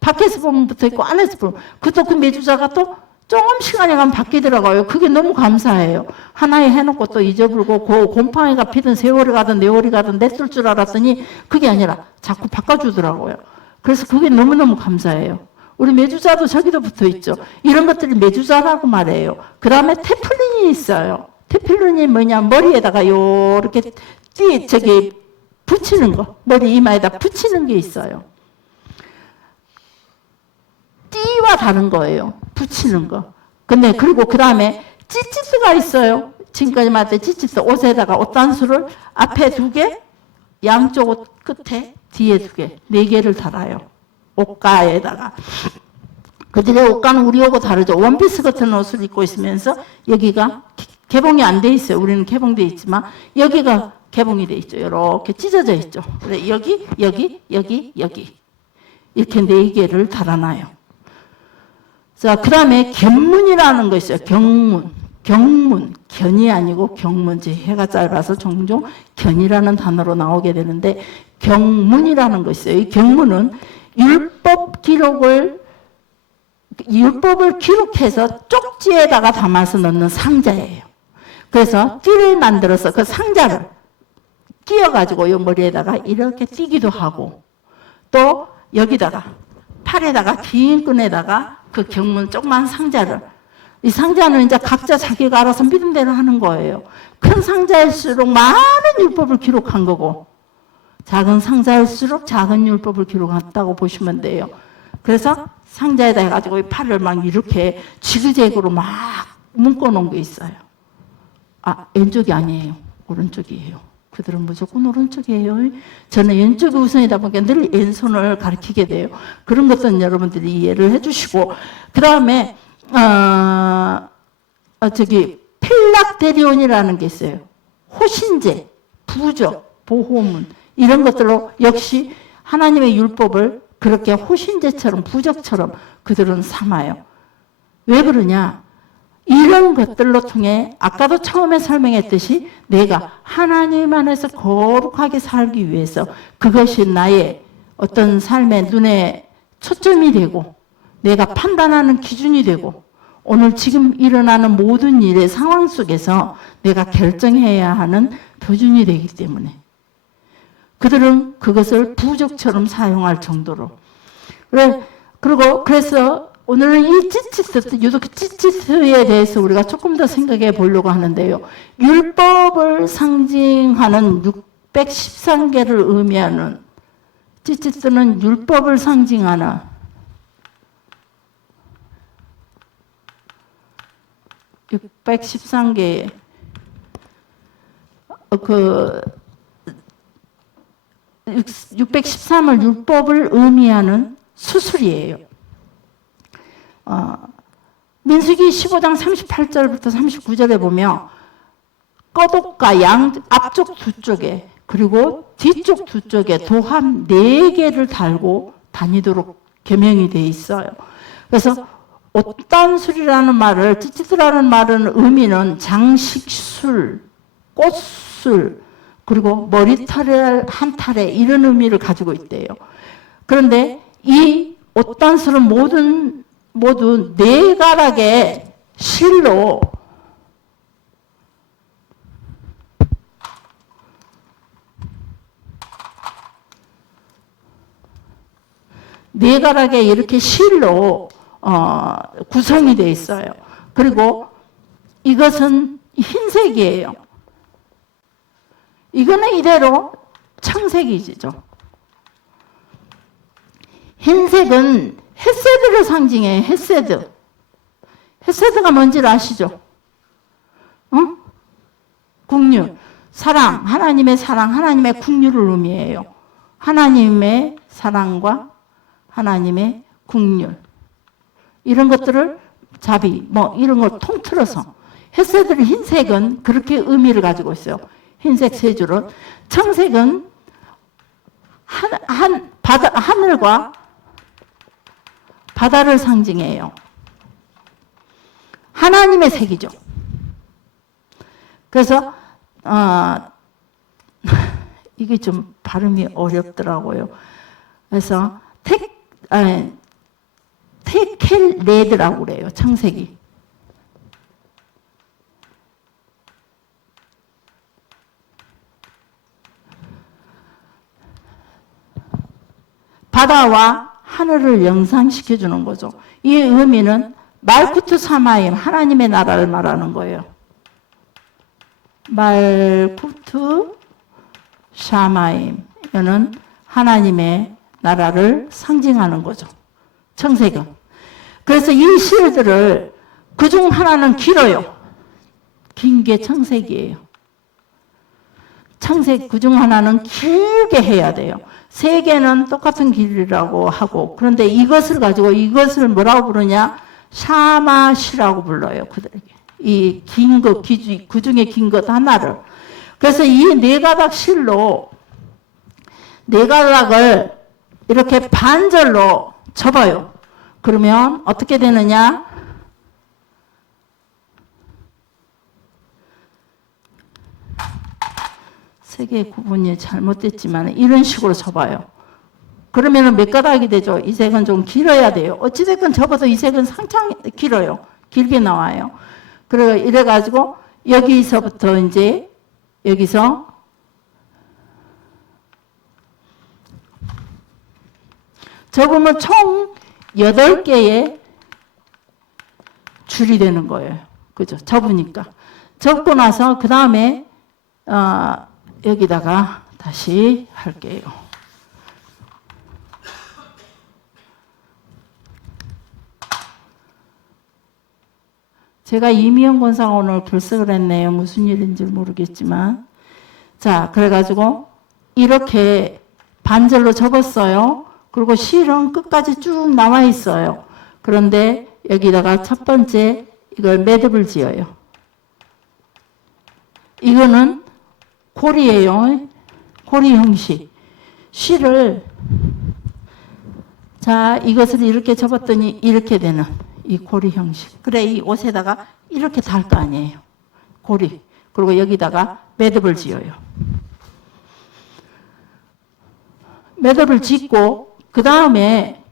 밖에서 보면 붙어 있고 안에서 보면 그 매주자가 또 조금 시간이 가면 바뀌더라고요. 그게 너무 감사해요. 하나에 해놓고 또 잊어버리고 곰팡이가 피든 세월이 가든 네월이 가든 냈을 줄 알았더니 그게 아니라 자꾸 바꿔주더라고요. 그래서 그게 너무너무 감사해요. 우리 매주자도 저기도 붙어있죠. 이런 것들이 매주자라고 말해요. 그 다음에 테플린이 있어요. 테플린이 뭐냐, 머리에다가 요렇게 붙이는 거, 머리 이마에다 붙이는 게 있어요. 띠와 다른 거예요. 붙이는 거. 근데 그리고 그 다음에 찌찌스가 있어요. 지금까지 말했던 찌찌스. 옷에다가 옷단수를 앞에 2개, 양쪽 옷 끝에 뒤에 2개, 4개를 달아요. 옷가에다가. 그들의 옷가는 우리하고 다르죠. 원피스 같은 옷을 입고 있으면서 여기가 개봉이 안 돼 있어요. 우리는 개봉돼 있지만 여기가 개봉이 돼 있죠. 이렇게 찢어져 있죠. 그래 여기 이렇게 4개를 달아놔요. 자, 그 다음에 견문이라는 거 있어요. 경문. 경문, 견이 아니고 경문지. 해가 짧아서 종종 견이라는 단어로 나오게 되는데 경문이라는 것이 있어요. 이 경문은 율법을 기록해서 쪽지에다가 담아서 넣는 상자예요. 그래서 띠를 만들어서 그 상자를 끼워가지고 요 머리에다가 이렇게 띄기도 하고 또 여기다가 팔에다가 긴 끈에다가 그 경문 조그만 상자를 이 상자는 이제 각자 자기가 알아서 믿은 대로 하는 거예요. 큰 상자일수록 많은 율법을 기록한 거고 작은 상자일수록 작은 율법을 기록했다고 보시면 돼요. 그래서 상자에다 해가지고 이 팔을 막 이렇게 지그재그로 막 묶어놓은 게 있어요. 아, 왼쪽이 아니에요. 오른쪽이에요. 그들은 무조건 오른쪽이에요. 저는 왼쪽이 우선이다 보니까 늘 왼손을 가리키게 돼요. 그런 것들은 여러분들이 이해를 해주시고 그 다음에 필락데리온이라는 게 있어요. 호신제, 부적, 보호문 이런 것들로 역시 하나님의 율법을 그렇게 호신제처럼 부적처럼 그들은 삼아요. 왜 그러냐? 이런 것들로 통해 아까도 처음에 설명했듯이 내가 하나님 안에서 거룩하게 살기 위해서 그것이 나의 어떤 삶의 눈에 초점이 되고 내가 판단하는 기준이 되고 오늘 지금 일어나는 모든 일의 상황 속에서 내가 결정해야 하는 표준이 되기 때문에 그들은 그것을 부적처럼 사용할 정도로 그래서 오늘은 이 찌찌스, 유독 찌찌스에 대해서 우리가 조금 더 생각해 보려고 하는데요. 율법을 상징하는 613개를 의미하는 찌찌스는 율법을 상징하는 613개의 613을 율법을 의미하는 수술이에요. 민수기 15장 38절부터 39절에 보면 꺼독과 양 앞쪽 두 쪽에 그리고 뒤쪽 두 쪽에 도함 4개를 달고 다니도록 계명이 되어 있어요. 그래서 옷단술이라는 말을 찌찌스라는 말은 의미는 장식술, 꽃술 그리고 머리털 한 탈에 이런 의미를 가지고 있대요. 그런데 이 옷단술은 모두 4가락의 실로 네 가락의 이렇게 실로 구성이 되어 있어요. 그리고 이것은 흰색이에요. 이거는 이대로 청색이죠. 흰색은 헤세드를 상징해요. 헤세드. 헤세드가 뭔지를 아시죠? 국률. 사랑. 하나님의 사랑. 하나님의 국률을 의미해요. 하나님의 사랑과 하나님의 국률. 이런 것들을 자비, 이런 걸 통틀어서. 헤세드를 흰색은 그렇게 의미를 가지고 있어요. 흰색 세 줄은. 청색은 하늘과 바다를 상징해요. 하나님의 색이죠. 그래서 이게 좀 발음이 어렵더라고요. 그래서 테켈레드라고 그래요. 청색이. 바다와 하늘을 연상시켜주는 거죠. 이 의미는 말쿠트 사마임, 하나님의 나라를 말하는 거예요. 말쿠트 샤마임, 이는 하나님의 나라를 상징하는 거죠. 청색은. 그래서 이 실들을 그중 하나는 길어요. 긴 게 청색이에요. 청색 그중 하나는 길게 해야 돼요. 3개는 똑같은 길이라고 하고 그런데 이것을 가지고 이것을 뭐라고 부르냐? 샤마시라고 불러요. 그들에게. 이 긴 것, 그중에 긴 것 하나를. 그래서 이 4가닥 실로 4가닥을 이렇게 반절로 접어요. 그러면 어떻게 되느냐? 세개 구분이 잘못됐지만 이런 식으로 접어요. 그러면은 몇 가닥이 되죠? 이 색은 좀 길어야 돼요. 어찌됐건 접어도 이 색은 상당히 길어요. 길게 나와요. 그래, 이래가지고 여기서부터 이제 여기서 접으면 총 8개의 줄이 되는 거예요. 그죠? 접으니까. 접고 나서 그 다음에 여기다가 다시 할게요. 제가 이미영 권사가 오늘 결석을 했네요. 무슨 일인지 모르겠지만. 자, 그래가지고 이렇게 반절로 접었어요. 그리고 실은 끝까지 쭉 나와 있어요. 그런데 여기다가 첫 번째 이걸 매듭을 지어요. 이거는 고리예요. 고리 형식. 실을 자, 이것을 이렇게 접었더니 이렇게 되는 이 고리 형식. 그래, 이 옷에다가 이렇게 달 거 아니에요. 고리. 그리고 여기다가 매듭을 지어요. 매듭을 짓고 그 다음에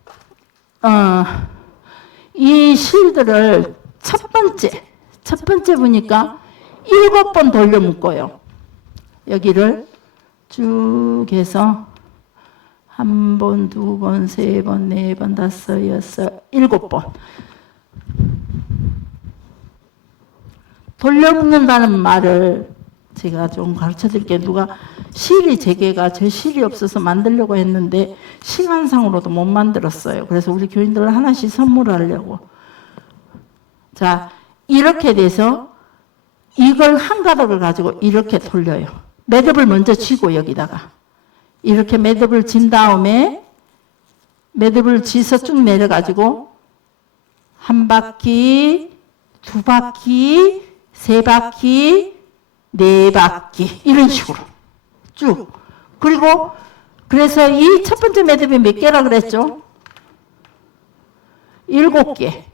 이 실들을 첫 번째 보니까 7번 돌려 묶어요. 여기를 쭉 해서 1번, 2번, 3번, 4번, 5, 6, 7번. 돌려붙는다는 말을 제가 좀 가르쳐 드릴게요. 누가 실이 제게가 제 실이 없어서 만들려고 했는데 시간상으로도 못 만들었어요. 그래서 우리 교인들 하나씩 선물하려고. 자, 이렇게 돼서 이걸 한 가닥을 가지고 이렇게 돌려요. 매듭을 먼저 치고 여기다가 이렇게 매듭을 진 다음에 매듭을 지서 쭉 내려가지고 한 바퀴, 두 바퀴, 세 바퀴, 네 바퀴 이런 식으로 쭉. 그리고 그래서 이 첫 번째 매듭이 몇 개라 그랬죠? 7개.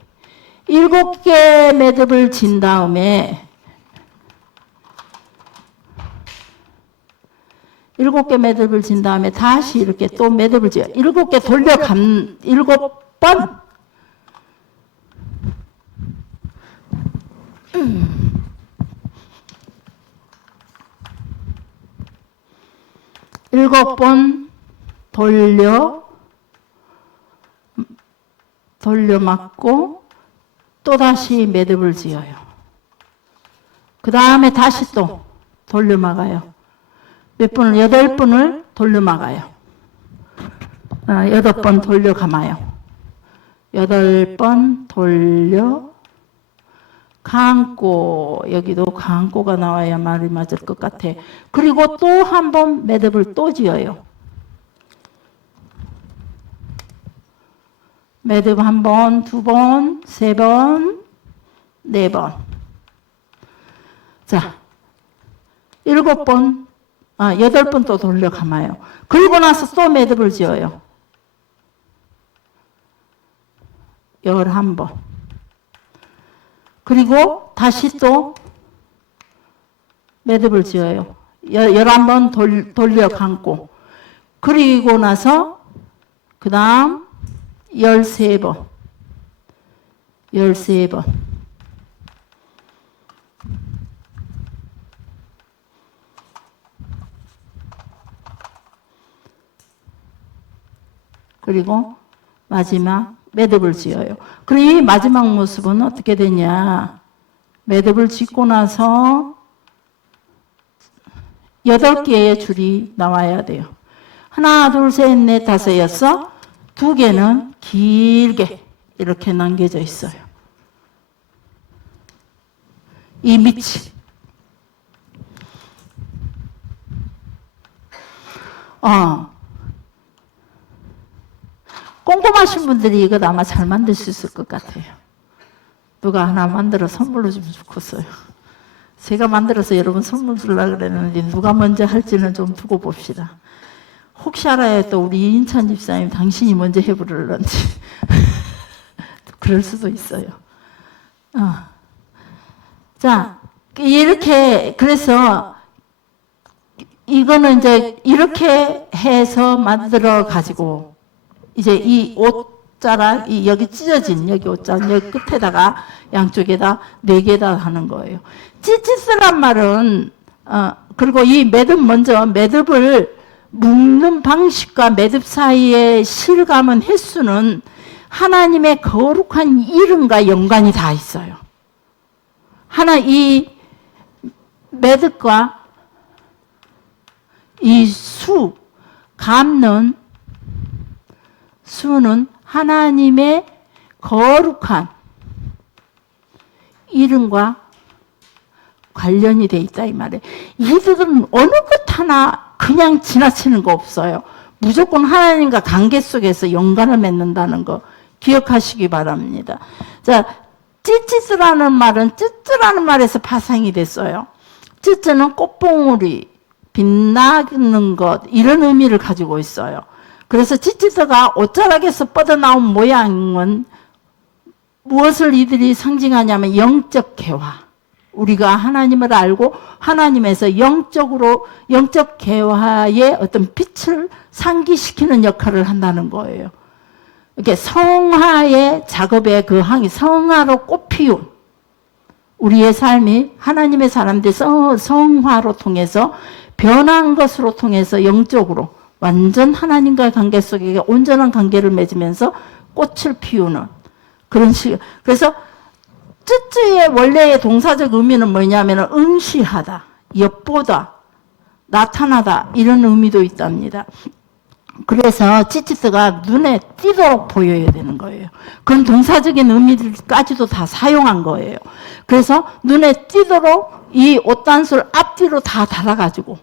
7개 매듭을 진 다음에 7개 매듭을 진 다음에 다시 이렇게 또 매듭을 지어 7개 돌려 7번 7번 돌려 맞고 또 다시 매듭을 지어요. 그 다음에 다시 또 돌려 막아요. 몇 번을? 8번을 돌려 막아요. 8번 돌려 감아요. 8번 돌려 감고, 여기도 감고가 나와야 말이 맞을 것 같아. 그리고 또 한 번 매듭을 또 지어요. 매듭 1번, 2번, 3번, 4번. 자, 7번, 8번 또 돌려 감아요. 그리고 나서 또 매듭을 지어요. 11번. 그리고 다시 또 매듭을 지어요. 11번 돌려 감고. 그리고 나서 그 다음 13번. 13번. 그리고 마지막 매듭을 지어요. 그리고 이 마지막 모습은 어떻게 되냐. 매듭을 짓고 나서 8개의 줄이 나와야 돼요. 하나, 둘, 셋, 넷, 다섯, 여섯. 2개는 길게 이렇게 남겨져 있어요. 이 밑이. 꼼꼼하신 분들이 이거 아마 잘 만들 수 있을 것 같아요. 누가 하나 만들어 선물로 주면 좋겠어요. 제가 만들어서 여러분 선물 주려고 그랬는데 누가 먼저 할지는 좀 두고 봅시다. 혹시 알아야 또 우리 이인찬 집사님 당신이 먼저 해보려는지 그럴 수도 있어요. 자, 이렇게 그래서 이거는 이제 이렇게 해서 만들어 가지고 이제 이 옷자락 이 여기 찢어진 여기 옷자락 여기 끝에다가 양쪽에다 4개다 하는 거예요. 찌찌스란 말은 그리고 이 매듭 먼저 매듭을 묶는 방식과 매듭 사이의 실감은 횟수는 하나님의 거룩한 이름과 연관이 다 있어요. 이 매듭과 이 감는 수는 하나님의 거룩한 이름과 관련이 돼 있다 이 말이에요. 이들은 어느 것 하나 그냥 지나치는 거 없어요. 무조건 하나님과 관계 속에서 연관을 맺는다는 거 기억하시기 바랍니다. 자, 찌찌스라는 말은 쯔쯔라는 말에서 파생이 됐어요. 쯔쯔는 꽃봉오리, 빛나는 것 이런 의미를 가지고 있어요. 그래서 찌찌스가 옷자락에서 뻗어나온 모양은 무엇을 이들이 상징하냐면 영적 개화. 우리가 하나님을 알고 하나님에서 영적 개화의 어떤 빛을 상기시키는 역할을 한다는 거예요. 이렇게 성화의 작업의 그 항이 성화로 꽃피운 우리의 삶이 하나님의 사람들 성화로 통해서 변한 것으로 통해서 영적으로 완전 하나님과의 관계 속에 온전한 관계를 맺으면서 꽃을 피우는 그런 식. 그래서 쯔쯔의 원래의 동사적 의미는 뭐냐면 응시하다, 엿보다, 나타나다 이런 의미도 있답니다. 그래서 찌찌스가 눈에 띄도록 보여야 되는 거예요. 그런 동사적인 의미들까지도 다 사용한 거예요. 그래서 눈에 띄도록 이 옷단수를 앞뒤로 다 달아가지고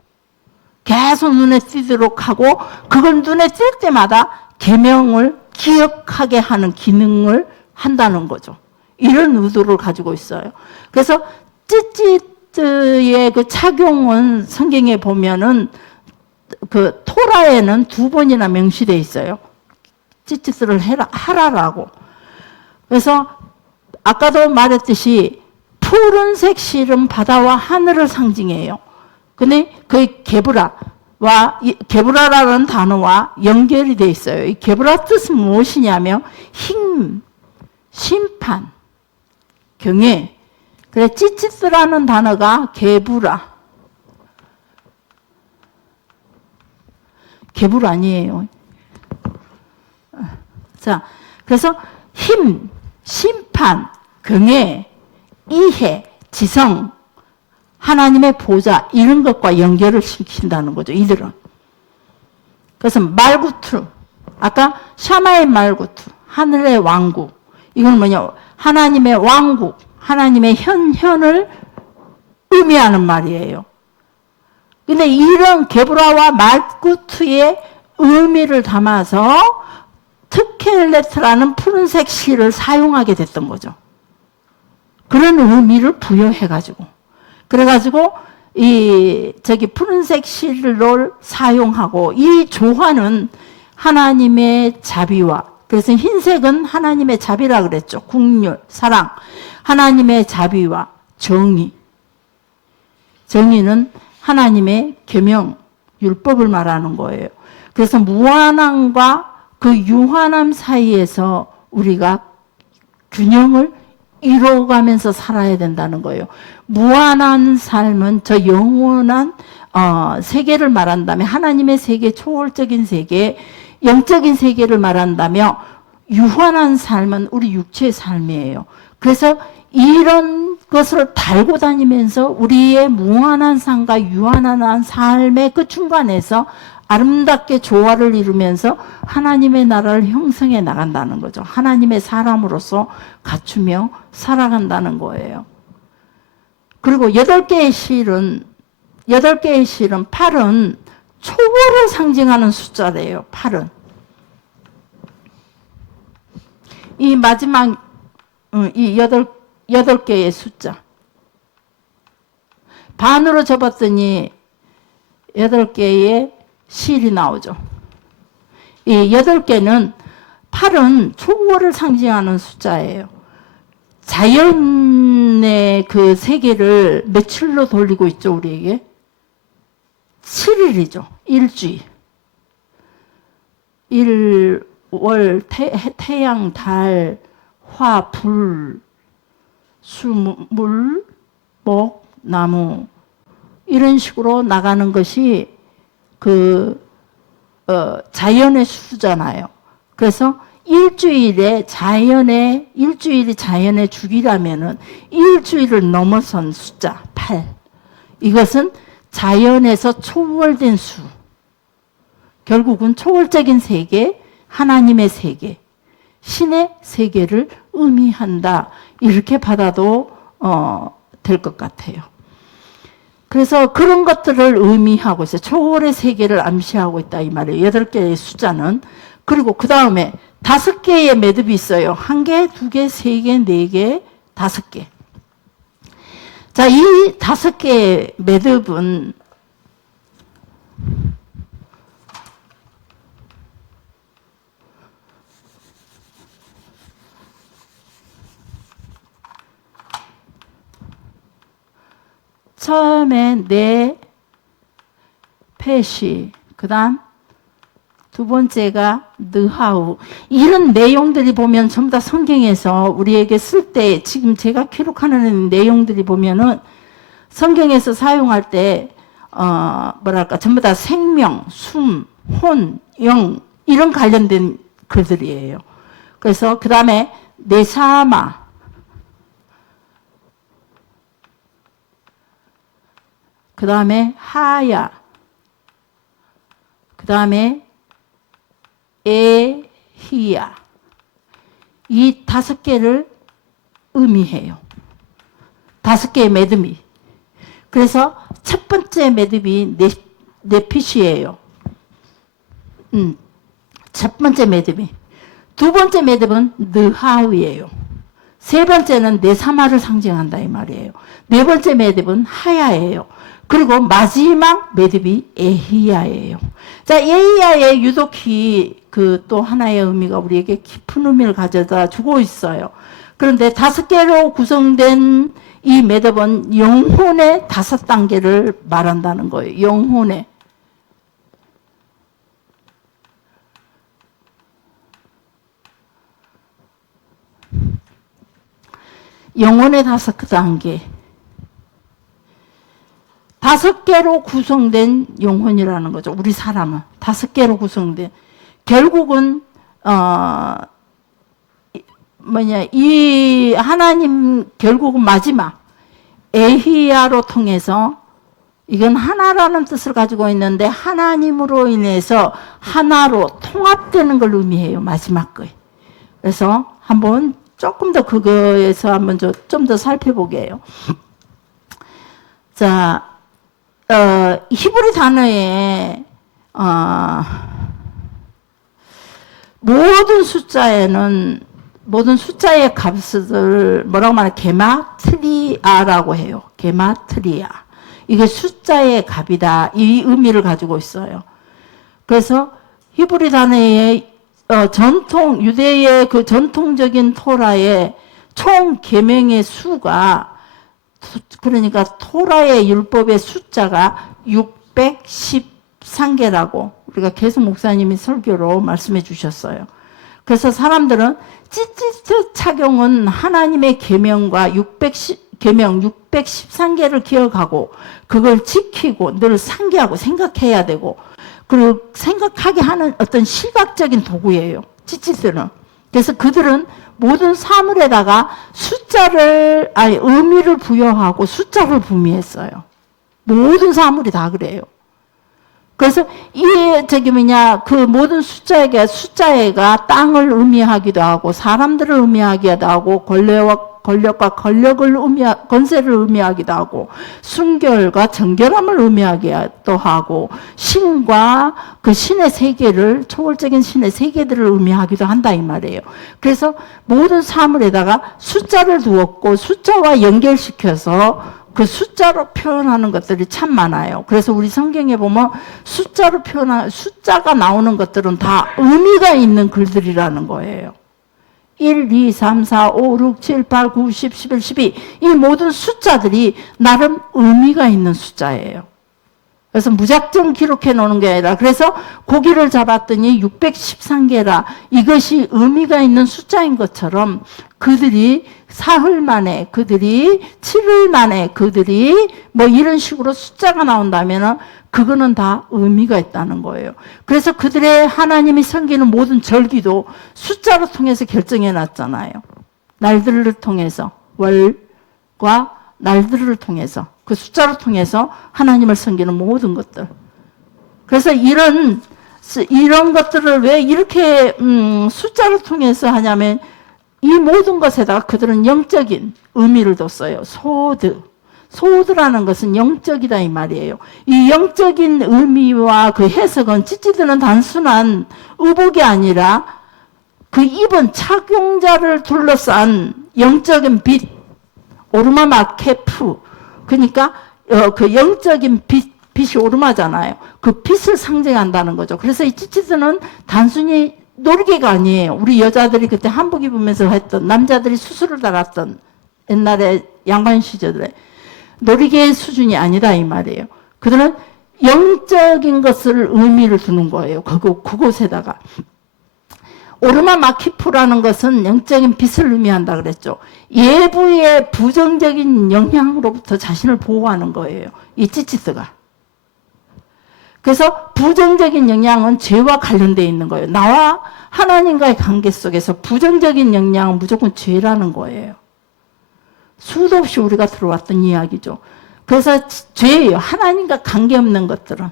계속 눈에 띄도록 하고 그걸 눈에 띌 때마다 계명을 기억하게 하는 기능을 한다는 거죠. 이런 의도를 가지고 있어요. 그래서 찌찌스의 그 착용은 성경에 보면은 그 토라에는 2번이나 명시되어 있어요. 찌찌스를 하라라고. 그래서 아까도 말했듯이 푸른색 실은 바다와 하늘을 상징해요. 근데 그 게브라라는 단어와 연결이 되어 있어요. 이 게브라 뜻은 무엇이냐면 힘, 심판, 경외. 그래 찌찌스라는 단어가 게브라 아니에요. 자, 그래서 힘, 심판, 경외, 이해, 지성, 하나님의 보좌 이런 것과 연결을 시킨다는 거죠. 이들은. 그래서 말구트, 아까 샤마의 말구트, 하늘의 왕국. 이건 뭐냐? 하나님의 왕국, 하나님의 현현을 의미하는 말이에요. 근데 이런 게브라와 말구트의 의미를 담아서 트켈레트라는 푸른색 실을 사용하게 됐던 거죠. 그런 의미를 부여해가지고. 그래가지고 푸른색 실을 사용하고 이 조화는 하나님의 자비와 그래서 흰색은 하나님의 자비라 그랬죠. 국률, 사랑. 하나님의 자비와 정의. 정의는 하나님의 계명, 율법을 말하는 거예요. 그래서 무한함과 그 유한함 사이에서 우리가 균형을 이루어가면서 살아야 된다는 거예요. 무한한 삶은 저 영원한 세계를 말한다면 하나님의 세계, 초월적인 세계, 영적인 세계를 말한다면 유한한 삶은 우리 육체의 삶이에요. 그래서 이런 것을 달고 다니면서 우리의 무한한 삶과 유한한 삶의 그 중간에서 아름답게 조화를 이루면서 하나님의 나라를 형성해 나간다는 거죠. 하나님의 사람으로서 갖추며 살아간다는 거예요. 그리고 8개의 실은 8은 초월을 상징하는 숫자래요. 8은. 이 마지막 이 8개의 숫자. 반으로 접었더니 8개의 실이 나오죠. 이 8개는 8은 초월을 상징하는 숫자예요. 자연의 그 세계를 며칠로 돌리고 있죠, 우리에게? 7일이죠. 일주일. 일, 월, 태양, 달, 화, 불, 수, 물, 목, 나무 이런 식으로 나가는 것이 자연의 수잖아요. 그래서 일주일이 자연의 주기라면은 일주일을 넘어선 숫자 8. 이것은 자연에서 초월된 수. 결국은 초월적인 세계, 하나님의 세계, 신의 세계를 의미한다. 이렇게 받아도 될 것 같아요. 그래서 그런 것들을 의미하고 있어요. 초월의 세계를 암시하고 있다 이 말이에요. 8개의 숫자는. 그리고 그 다음에 5개의 매듭이 있어요. 1개, 2개, 3개, 4개, 5개. 자, 이 5개의 매듭은 처음에 네 패시, 그 다음 두 번째가 느하우. 이런 내용들이 보면 전부 다 성경에서 우리에게 쓸 때 지금 제가 기록하는 내용들이 보면은 성경에서 사용할 때 전부 다 생명, 숨, 혼, 영 이런 관련된 글들이에요. 그래서 그 다음에 네사마, 그 다음에 하야, 그 다음에 에히야. 이 5개를 의미해요. 5개의 매듭이. 그래서 첫 번째 매듭이 네핏이에요. 첫 번째 매듭이. 두 번째 매듭은 느하우예요. 세 번째는 네사마를 상징한다 이 말이에요. 네 번째 매듭은 하야예요. 그리고 마지막 매듭이 에히야예요. 자, 에히야의 유독히 또 하나의 의미가 우리에게 깊은 의미를 가져다 주고 있어요. 그런데 5개로 구성된 이 매듭은 영혼의 5단계를 말한다는 거예요. 영혼의. 영혼의 5단계. 5개로 구성된 영혼이라는 거죠. 우리 사람은 5개로 구성된. 결국은 이 하나님 결국은 마지막 에히야로 통해서 이건 하나라는 뜻을 가지고 있는데 하나님으로 인해서 하나로 통합되는 걸 의미해요. 마지막 거에. 그래서 한번 조금 더 그거에서 한번 좀 더 살펴보게요. 자, 히브리 단어에 모든 숫자의 값을 뭐라고 말해? 게마트리아라고 해요. 게마트리아. 이게 숫자의 값이다. 이 의미를 가지고 있어요. 그래서 히브리 단어의 유대의 그 전통적인 토라의 총 계명의 수가, 그러니까 토라의 율법의 숫자가 613개라고 우리가 계속 목사님이 설교로 말씀해 주셨어요. 그래서 사람들은 찌찌찌 착용은 하나님의 계명과 계명 613개를 기억하고 그걸 지키고 늘 상기하고 생각해야 되고, 그리고 생각하게 하는 어떤 시각적인 도구예요. 찌찌들은. 그래서 그들은 모든 사물에다가 의미를 부여하고 숫자를 부미했어요. 모든 사물이 다 그래요. 그래서 그 모든 숫자가 땅을 의미하기도 하고, 사람들을 의미하기도 하고, 권세를 의미하기도 하고, 순결과 정결함을 의미하기도 하고, 신과 그 신의 세계를, 초월적인 신의 세계들을 의미하기도 한다 이 말이에요. 그래서 모든 사물에다가 숫자를 두었고, 숫자와 연결시켜서 그 숫자로 표현하는 것들이 참 많아요. 그래서 우리 성경에 보면 숫자가 나오는 것들은 다 의미가 있는 글들이라는 거예요. 1, 2, 3, 4, 5, 6, 7, 8, 9, 10, 11, 12. 이 모든 숫자들이 나름 의미가 있는 숫자예요. 그래서 무작정 기록해 놓는 게 아니라, 그래서 고기를 잡았더니 613개라 이것이 의미가 있는 숫자인 것처럼 그들이 사흘 만에, 그들이 7일 만에, 그들이 뭐 이런 식으로 숫자가 나온다면은 그거는 다 의미가 있다는 거예요. 그래서 그들의 하나님이 섬기는 모든 절기도 숫자로 통해서 결정해 놨잖아요. 날들을 통해서, 월과 날들을 통해서, 그 숫자로 통해서 하나님을 섬기는 모든 것들. 그래서 이런 것들을 왜 이렇게 숫자로 통해서 하냐면, 이 모든 것에다가 그들은 영적인 의미를 뒀어요. 소드라는 것은 영적이다 이 말이에요. 이 영적인 의미와 그 해석은 찌찌드는 단순한 의복이 아니라 그 입은 착용자를 둘러싼 영적인 빛, 오르마마 케프. 그러니까 그 영적인 빛이 오르마잖아요. 그 빛을 상징한다는 거죠. 그래서 이 찌찌드는 단순히 놀개가 아니에요. 우리 여자들이 그때 한복 입으면서 했던, 남자들이 수술을 달았던 옛날에 양반 시절에 놀이개의 수준이 아니다 이 말이에요. 그들은 영적인 것을 의미를 두는 거예요. 그곳에다가. 오르마 마키프라는 것은 영적인 빛을 의미한다 그랬죠. 예부의 부정적인 영향으로부터 자신을 보호하는 거예요. 이 찌찌스가. 그래서 부정적인 영향은 죄와 관련되어 있는 거예요. 나와 하나님과의 관계 속에서 부정적인 영향은 무조건 죄라는 거예요. 수도 없이 우리가 들어왔던 이야기죠. 그래서 죄예요. 하나님과 관계없는 것들은.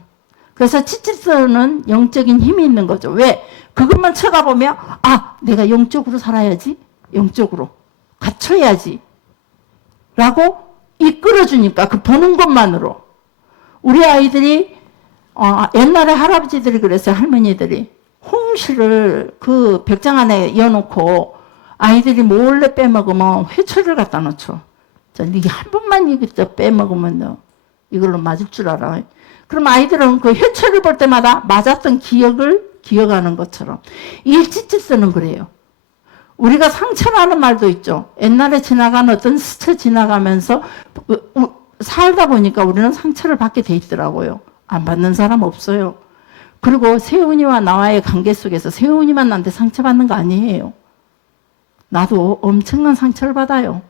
그래서 찌찌스는 영적인 힘이 있는 거죠. 왜? 그것만 쳐다보면 내가 영적으로 살아야지. 영적으로. 갖춰야지. 라고 이끌어주니까 그 보는 것만으로. 우리 아이들이 옛날에 할아버지들이 그랬어요. 할머니들이. 홍시를 그 벽장 안에 이어놓고 아이들이 몰래 빼먹으면 회초리를 갖다 놓죠. 자, 네가 한 번만 이거 빼먹으면 너 이걸로 맞을 줄 알아. 그럼 아이들은 그 회초리를 볼 때마다 맞았던 기억을 기억하는 것처럼. 이 찌찌스는 그래요. 우리가 상처라는 말도 있죠. 옛날에 지나간 어떤 스쳐 지나가면서 살다 보니까 우리는 상처를 받게 돼 있더라고요. 안 받는 사람 없어요. 그리고 세훈이와 나와의 관계 속에서 세훈이만 나한테 상처받는 거 아니에요. 나도 엄청난 상처를 받아요.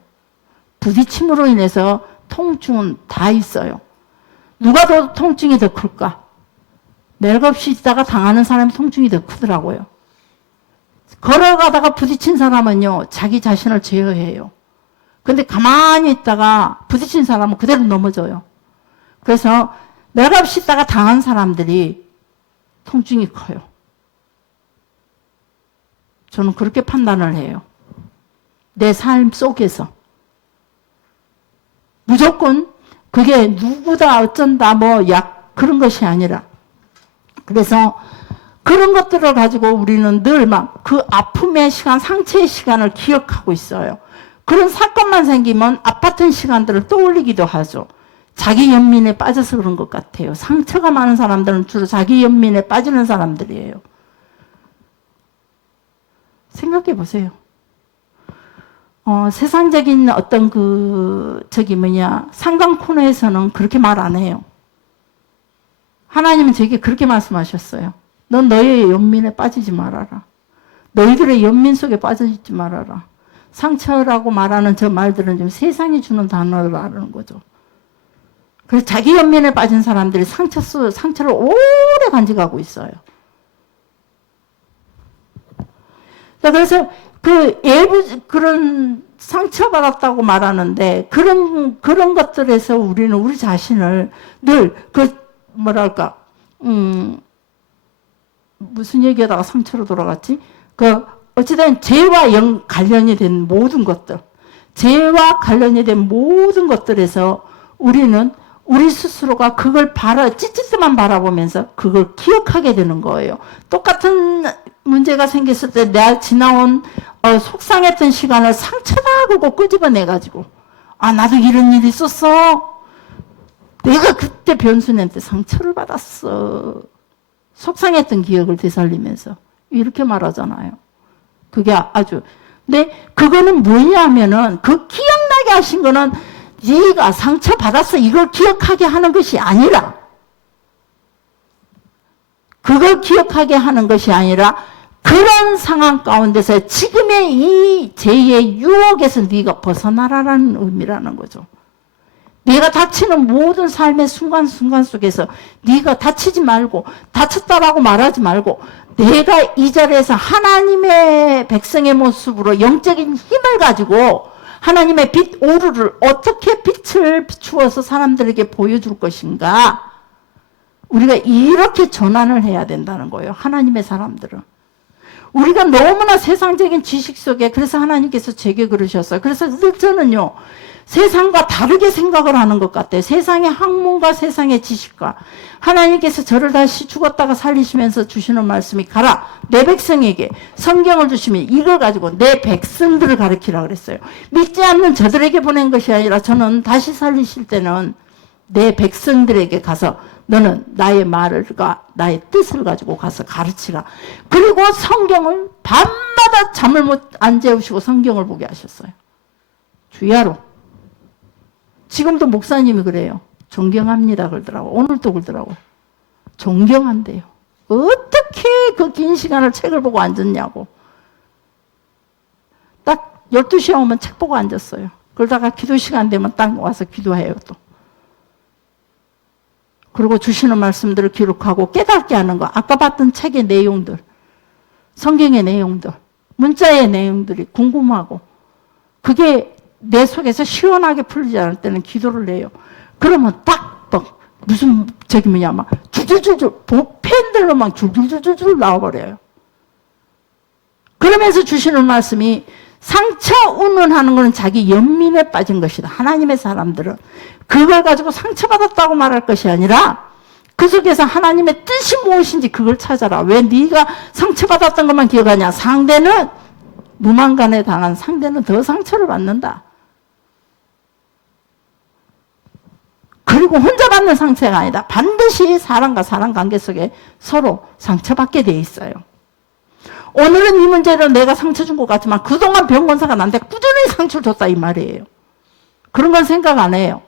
부딪힘으로 인해서 통증은 다 있어요. 누가 더 통증이 더 클까? 내가 없이 있다가 당하는 사람이 통증이 더 크더라고요. 걸어가다가 부딪힌 사람은요, 자기 자신을 제어해요. 근데 가만히 있다가 부딪힌 사람은 그대로 넘어져요. 그래서 내가 없이 있다가 당한 사람들이 통증이 커요. 저는 그렇게 판단을 해요. 내 삶 속에서. 무조건 그게 누구다 어쩐다 그런 것이 아니라. 그래서 그런 것들을 가지고 우리는 늘 막 그 아픔의 시간, 상처의 시간을 기억하고 있어요. 그런 사건만 생기면 아팠던 시간들을 떠올리기도 하죠. 자기 연민에 빠져서 그런 것 같아요. 상처가 많은 사람들은 주로 자기 연민에 빠지는 사람들이에요. 생각해 보세요. 세상적인 어떤 상강 코너에서는 그렇게 말 안 해요. 하나님은 저에게 그렇게 말씀하셨어요. 넌 너의 연민에 빠지지 말아라. 너희들의 연민 속에 빠져있지 말아라. 상처라고 말하는 저 말들은 지금 세상이 주는 단어를 말하는 거죠. 그래서 자기 연민에 빠진 사람들이 상처를 오래 간직하고 있어요. 그래서 그런 상처받았다고 말하는데, 그런 것들에서 우리는 우리 자신을 늘, 무슨 얘기하다가 상처로 돌아갔지? 어찌된 죄와 관련이 된 모든 것들, 죄와 관련이 된 모든 것들에서 우리는 우리 스스로가 그걸 찌찌스만 바라보면서 그걸 기억하게 되는 거예요. 똑같은 문제가 생겼을 때 내가 지나온 속상했던 시간을 상처다 하고 끄집어내가지고 나도 이런 일이 있었어. 내가 그때 변수한테 상처를 받았어. 속상했던 기억을 되살리면서 이렇게 말하잖아요. 그게 아주. 근데 그거는 뭐냐면은 그 기억나게 하신 거는 네가 상처받았어 이걸 기억하게 하는 것이 아니라 그걸 기억하게 하는 것이 아니라 그런 상황 가운데서 지금의 이 죄의 유혹에서 네가 벗어나라는 의미라는 거죠. 네가 다치는 모든 삶의 순간순간 속에서 네가 다치지 말고 다쳤다라고 말하지 말고 내가 이 자리에서 하나님의 백성의 모습으로 영적인 힘을 가지고 하나님의 빛 오르를 어떻게 빛을 비추어서 사람들에게 보여줄 것인가, 우리가 이렇게 전환을 해야 된다는 거예요. 하나님의 사람들은. 우리가 너무나 세상적인 지식 속에, 그래서 하나님께서 제게 그러셨어요. 그래서 늘 저는요, 세상과 다르게 생각을 하는 것 같아요. 세상의 학문과 세상의 지식과. 하나님께서 저를 다시 죽었다가 살리시면서 주시는 말씀이, 가라 내 백성에게 성경을 주시면 이걸 가지고 내 백성들을 가르치라 그랬어요. 믿지 않는 저들에게 보낸 것이 아니라 저는 다시 살리실 때는 내 백성들에게 가서 너는 나의 말과 나의 뜻을 가지고 가서 가르치라. 그리고 성경을 밤마다 잠을 안 재우시고 성경을 보게 하셨어요. 주야로. 지금도 목사님이 그래요. 존경합니다 그러더라고. 오늘도 그러더라고요. 존경한대요. 어떻게 그 긴 시간을 책을 보고 앉았냐고. 딱 12시에 오면 책 보고 앉았어요. 그러다가 기도 시간 되면 딱 와서 기도해요 또. 그리고 주시는 말씀들을 기록하고 깨닫게 하는 거. 아까 봤던 책의 내용들, 성경의 내용들, 문자의 내용들이 궁금하고 그게 내 속에서 시원하게 풀리지 않을 때는 기도를 해요. 그러면 딱 무슨 저기 뭐냐 막 줄줄줄줄 보펜들로 막 줄줄줄줄 나와버려요. 그러면서 주시는 말씀이 상처 운운하는 것은 자기 연민에 빠진 것이다. 하나님의 사람들은 그걸 가지고 상처받았다고 말할 것이 아니라 그 속에서 하나님의 뜻이 무엇인지 그걸 찾아라. 왜 네가 상처받았던 것만 기억하냐. 상대는 무만간에 당한 상대는 더 상처를 받는다. 그리고 혼자 받는 상처가 아니다. 반드시 사람과 사람 관계 속에 서로 상처받게 돼 있어요. 오늘은 이 문제로 내가 상처 준 것 같지만 그동안 병원사가 나한테 꾸준히 상처를 줬다 이 말이에요. 그런 건 생각 안 해요.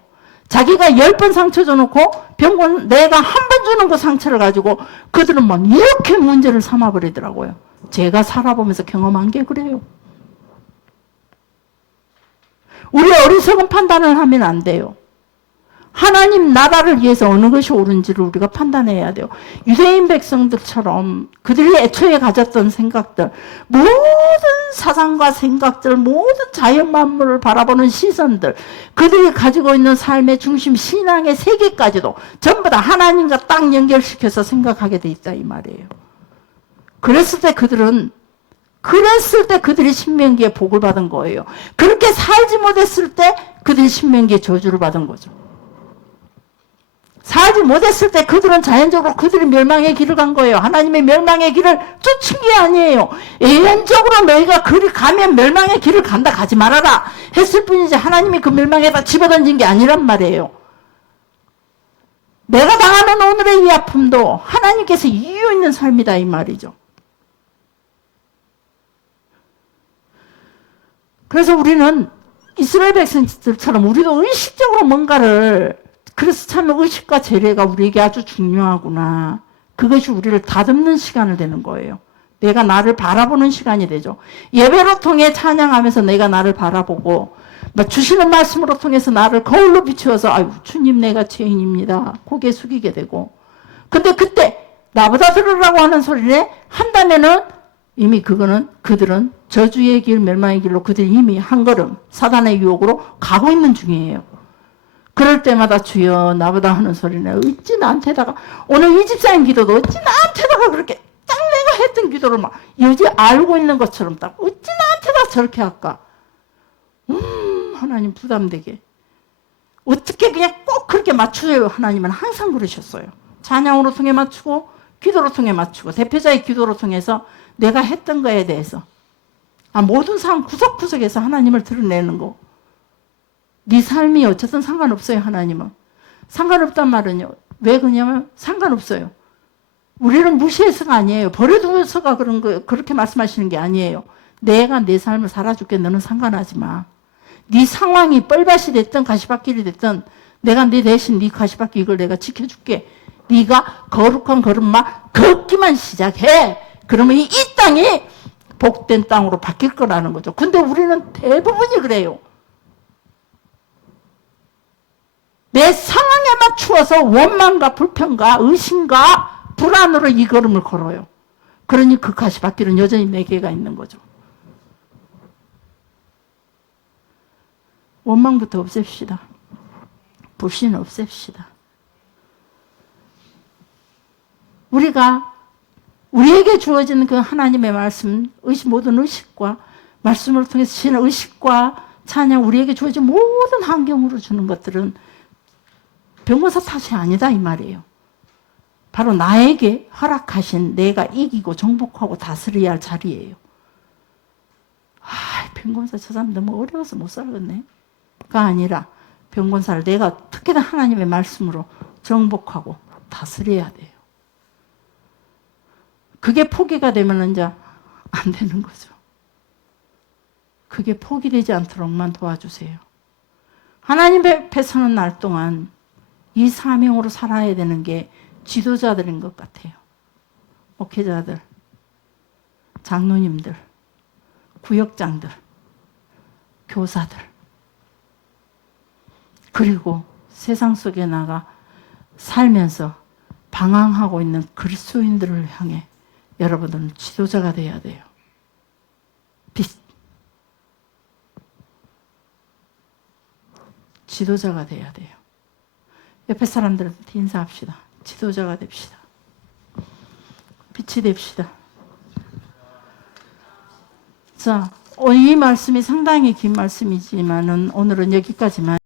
자기가 10번 상처 줘놓고 병원 내가 한 번 주는 그 상처를 가지고 그들은 막 이렇게 문제를 삼아버리더라고요. 제가 살아보면서 경험한 게 그래요. 우리 어리석은 판단을 하면 안 돼요. 하나님 나라를 위해서 어느 것이 옳은지를 우리가 판단해야 돼요. 유대인 백성들처럼 그들이 애초에 가졌던 생각들, 모든 사상과 생각들, 모든 자연 만물을 바라보는 시선들, 그들이 가지고 있는 삶의 중심, 신앙의 세계까지도 전부 다 하나님과 딱 연결시켜서 생각하게 돼 있다 이 말이에요. 그랬을 때 그들이 신명기에 복을 받은 거예요. 그렇게 살지 못했을 때 그들이 신명기에 저주를 받은 거죠. 살지 못했을 때 그들은 자연적으로 그들이 멸망의 길을 간 거예요. 하나님의 멸망의 길을 쫓은 게 아니에요. 예언적으로 너희가 그리 가면 멸망의 길을 간다 가지 말아라 했을 뿐이지 하나님이 그 멸망에다 집어던진 게 아니란 말이에요. 내가 당하는 오늘의 이 아픔도 하나님께서 이유 있는 삶이다 이 말이죠. 그래서 우리는 이스라엘 백성들처럼 우리도 의식적으로 뭔가를, 그래서 참 의식과 재래가 우리에게 아주 중요하구나. 그것이 우리를 다듬는 시간을 되는 거예요. 내가 나를 바라보는 시간이 되죠. 예배로 통해 찬양하면서 내가 나를 바라보고 주시는 말씀으로 통해서 나를 거울로 비추어서 아유 주님 내가 죄인입니다. 고개 숙이게 되고, 근데 그때 나보다 들으라고 하는 소리를 한다면은 이미 그들은 저주의 길, 멸망의 길로 그들이 이미 한 걸음 사단의 유혹으로 가고 있는 중이에요. 그럴 때마다 주여 나보다 하는 소리는 어찌 나한테다가, 오늘 이 집사님 기도도 어찌 나한테다가 그렇게 딱 내가 했던 기도를 막 여지 알고 있는 것처럼 딱 어찌 나한테다 저렇게 할까. 하나님 부담되게. 어떻게 그냥 꼭 그렇게 맞추세요. 하나님은 항상 그러셨어요. 찬양으로 통해 맞추고 기도로 통해 맞추고 대표자의 기도로 통해서 내가 했던 거에 대해서 모든 상황 구석구석에서 하나님을 드러내는 거. 네 삶이 어쨌든 상관없어요. 하나님은. 상관없단 말은요. 왜 그러냐면 상관없어요. 우리를 무시해서가 아니에요. 버려두어서가 그렇게 말씀하시는 게 아니에요. 내가 내 삶을 살아줄게. 너는 상관하지 마. 네 상황이 뻘밭이 됐든 가시밭길이 됐든 내가 네 대신 네 가시밭길 이걸 내가 지켜줄게. 네가 거룩한 걸음마 걷기만 시작해. 그러면 이 땅이 복된 땅으로 바뀔 거라는 거죠. 근데 우리는 대부분이 그래요. 내 상황에 맞추어서 원망과 불평과 의심과 불안으로 이 걸음을 걸어요. 그러니 그 가시밭길은 여전히 네 개가 있는 거죠. 원망부터 없앱시다. 불신 없앱시다. 우리가 우리에게 주어진 그 하나님의 말씀, 모든 의식과 말씀을 통해서 주시는 의식과 찬양, 우리에게 주어진 모든 환경으로 주는 것들은 병원사 탓이 아니다 이 말이에요. 바로 나에게 허락하신 내가 이기고 정복하고 다스려야 할 자리예요. 병원사 저 사람 너무 어려워서 못 살겠네. 가 아니라 병원사를 내가 특히나 하나님의 말씀으로 정복하고 다스려야 돼요. 그게 포기가 되면 이제 안 되는 거죠. 그게 포기되지 않도록만 도와주세요. 하나님 앞에 서는 날 동안 이 사명으로 살아야 되는 게 지도자들인 것 같아요. 목회자들, 장로님들, 구역장들, 교사들, 그리고 세상 속에 나가 살면서 방황하고 있는 그리스도인들을 향해 여러분들은 지도자가 돼야 돼요. 지도자가 돼야 돼요. 옆에 사람들한테 인사합시다. 지도자가 됩시다. 빛이 됩시다. 자, 이 말씀이 상당히 긴 말씀이지만은 오늘은 여기까지만.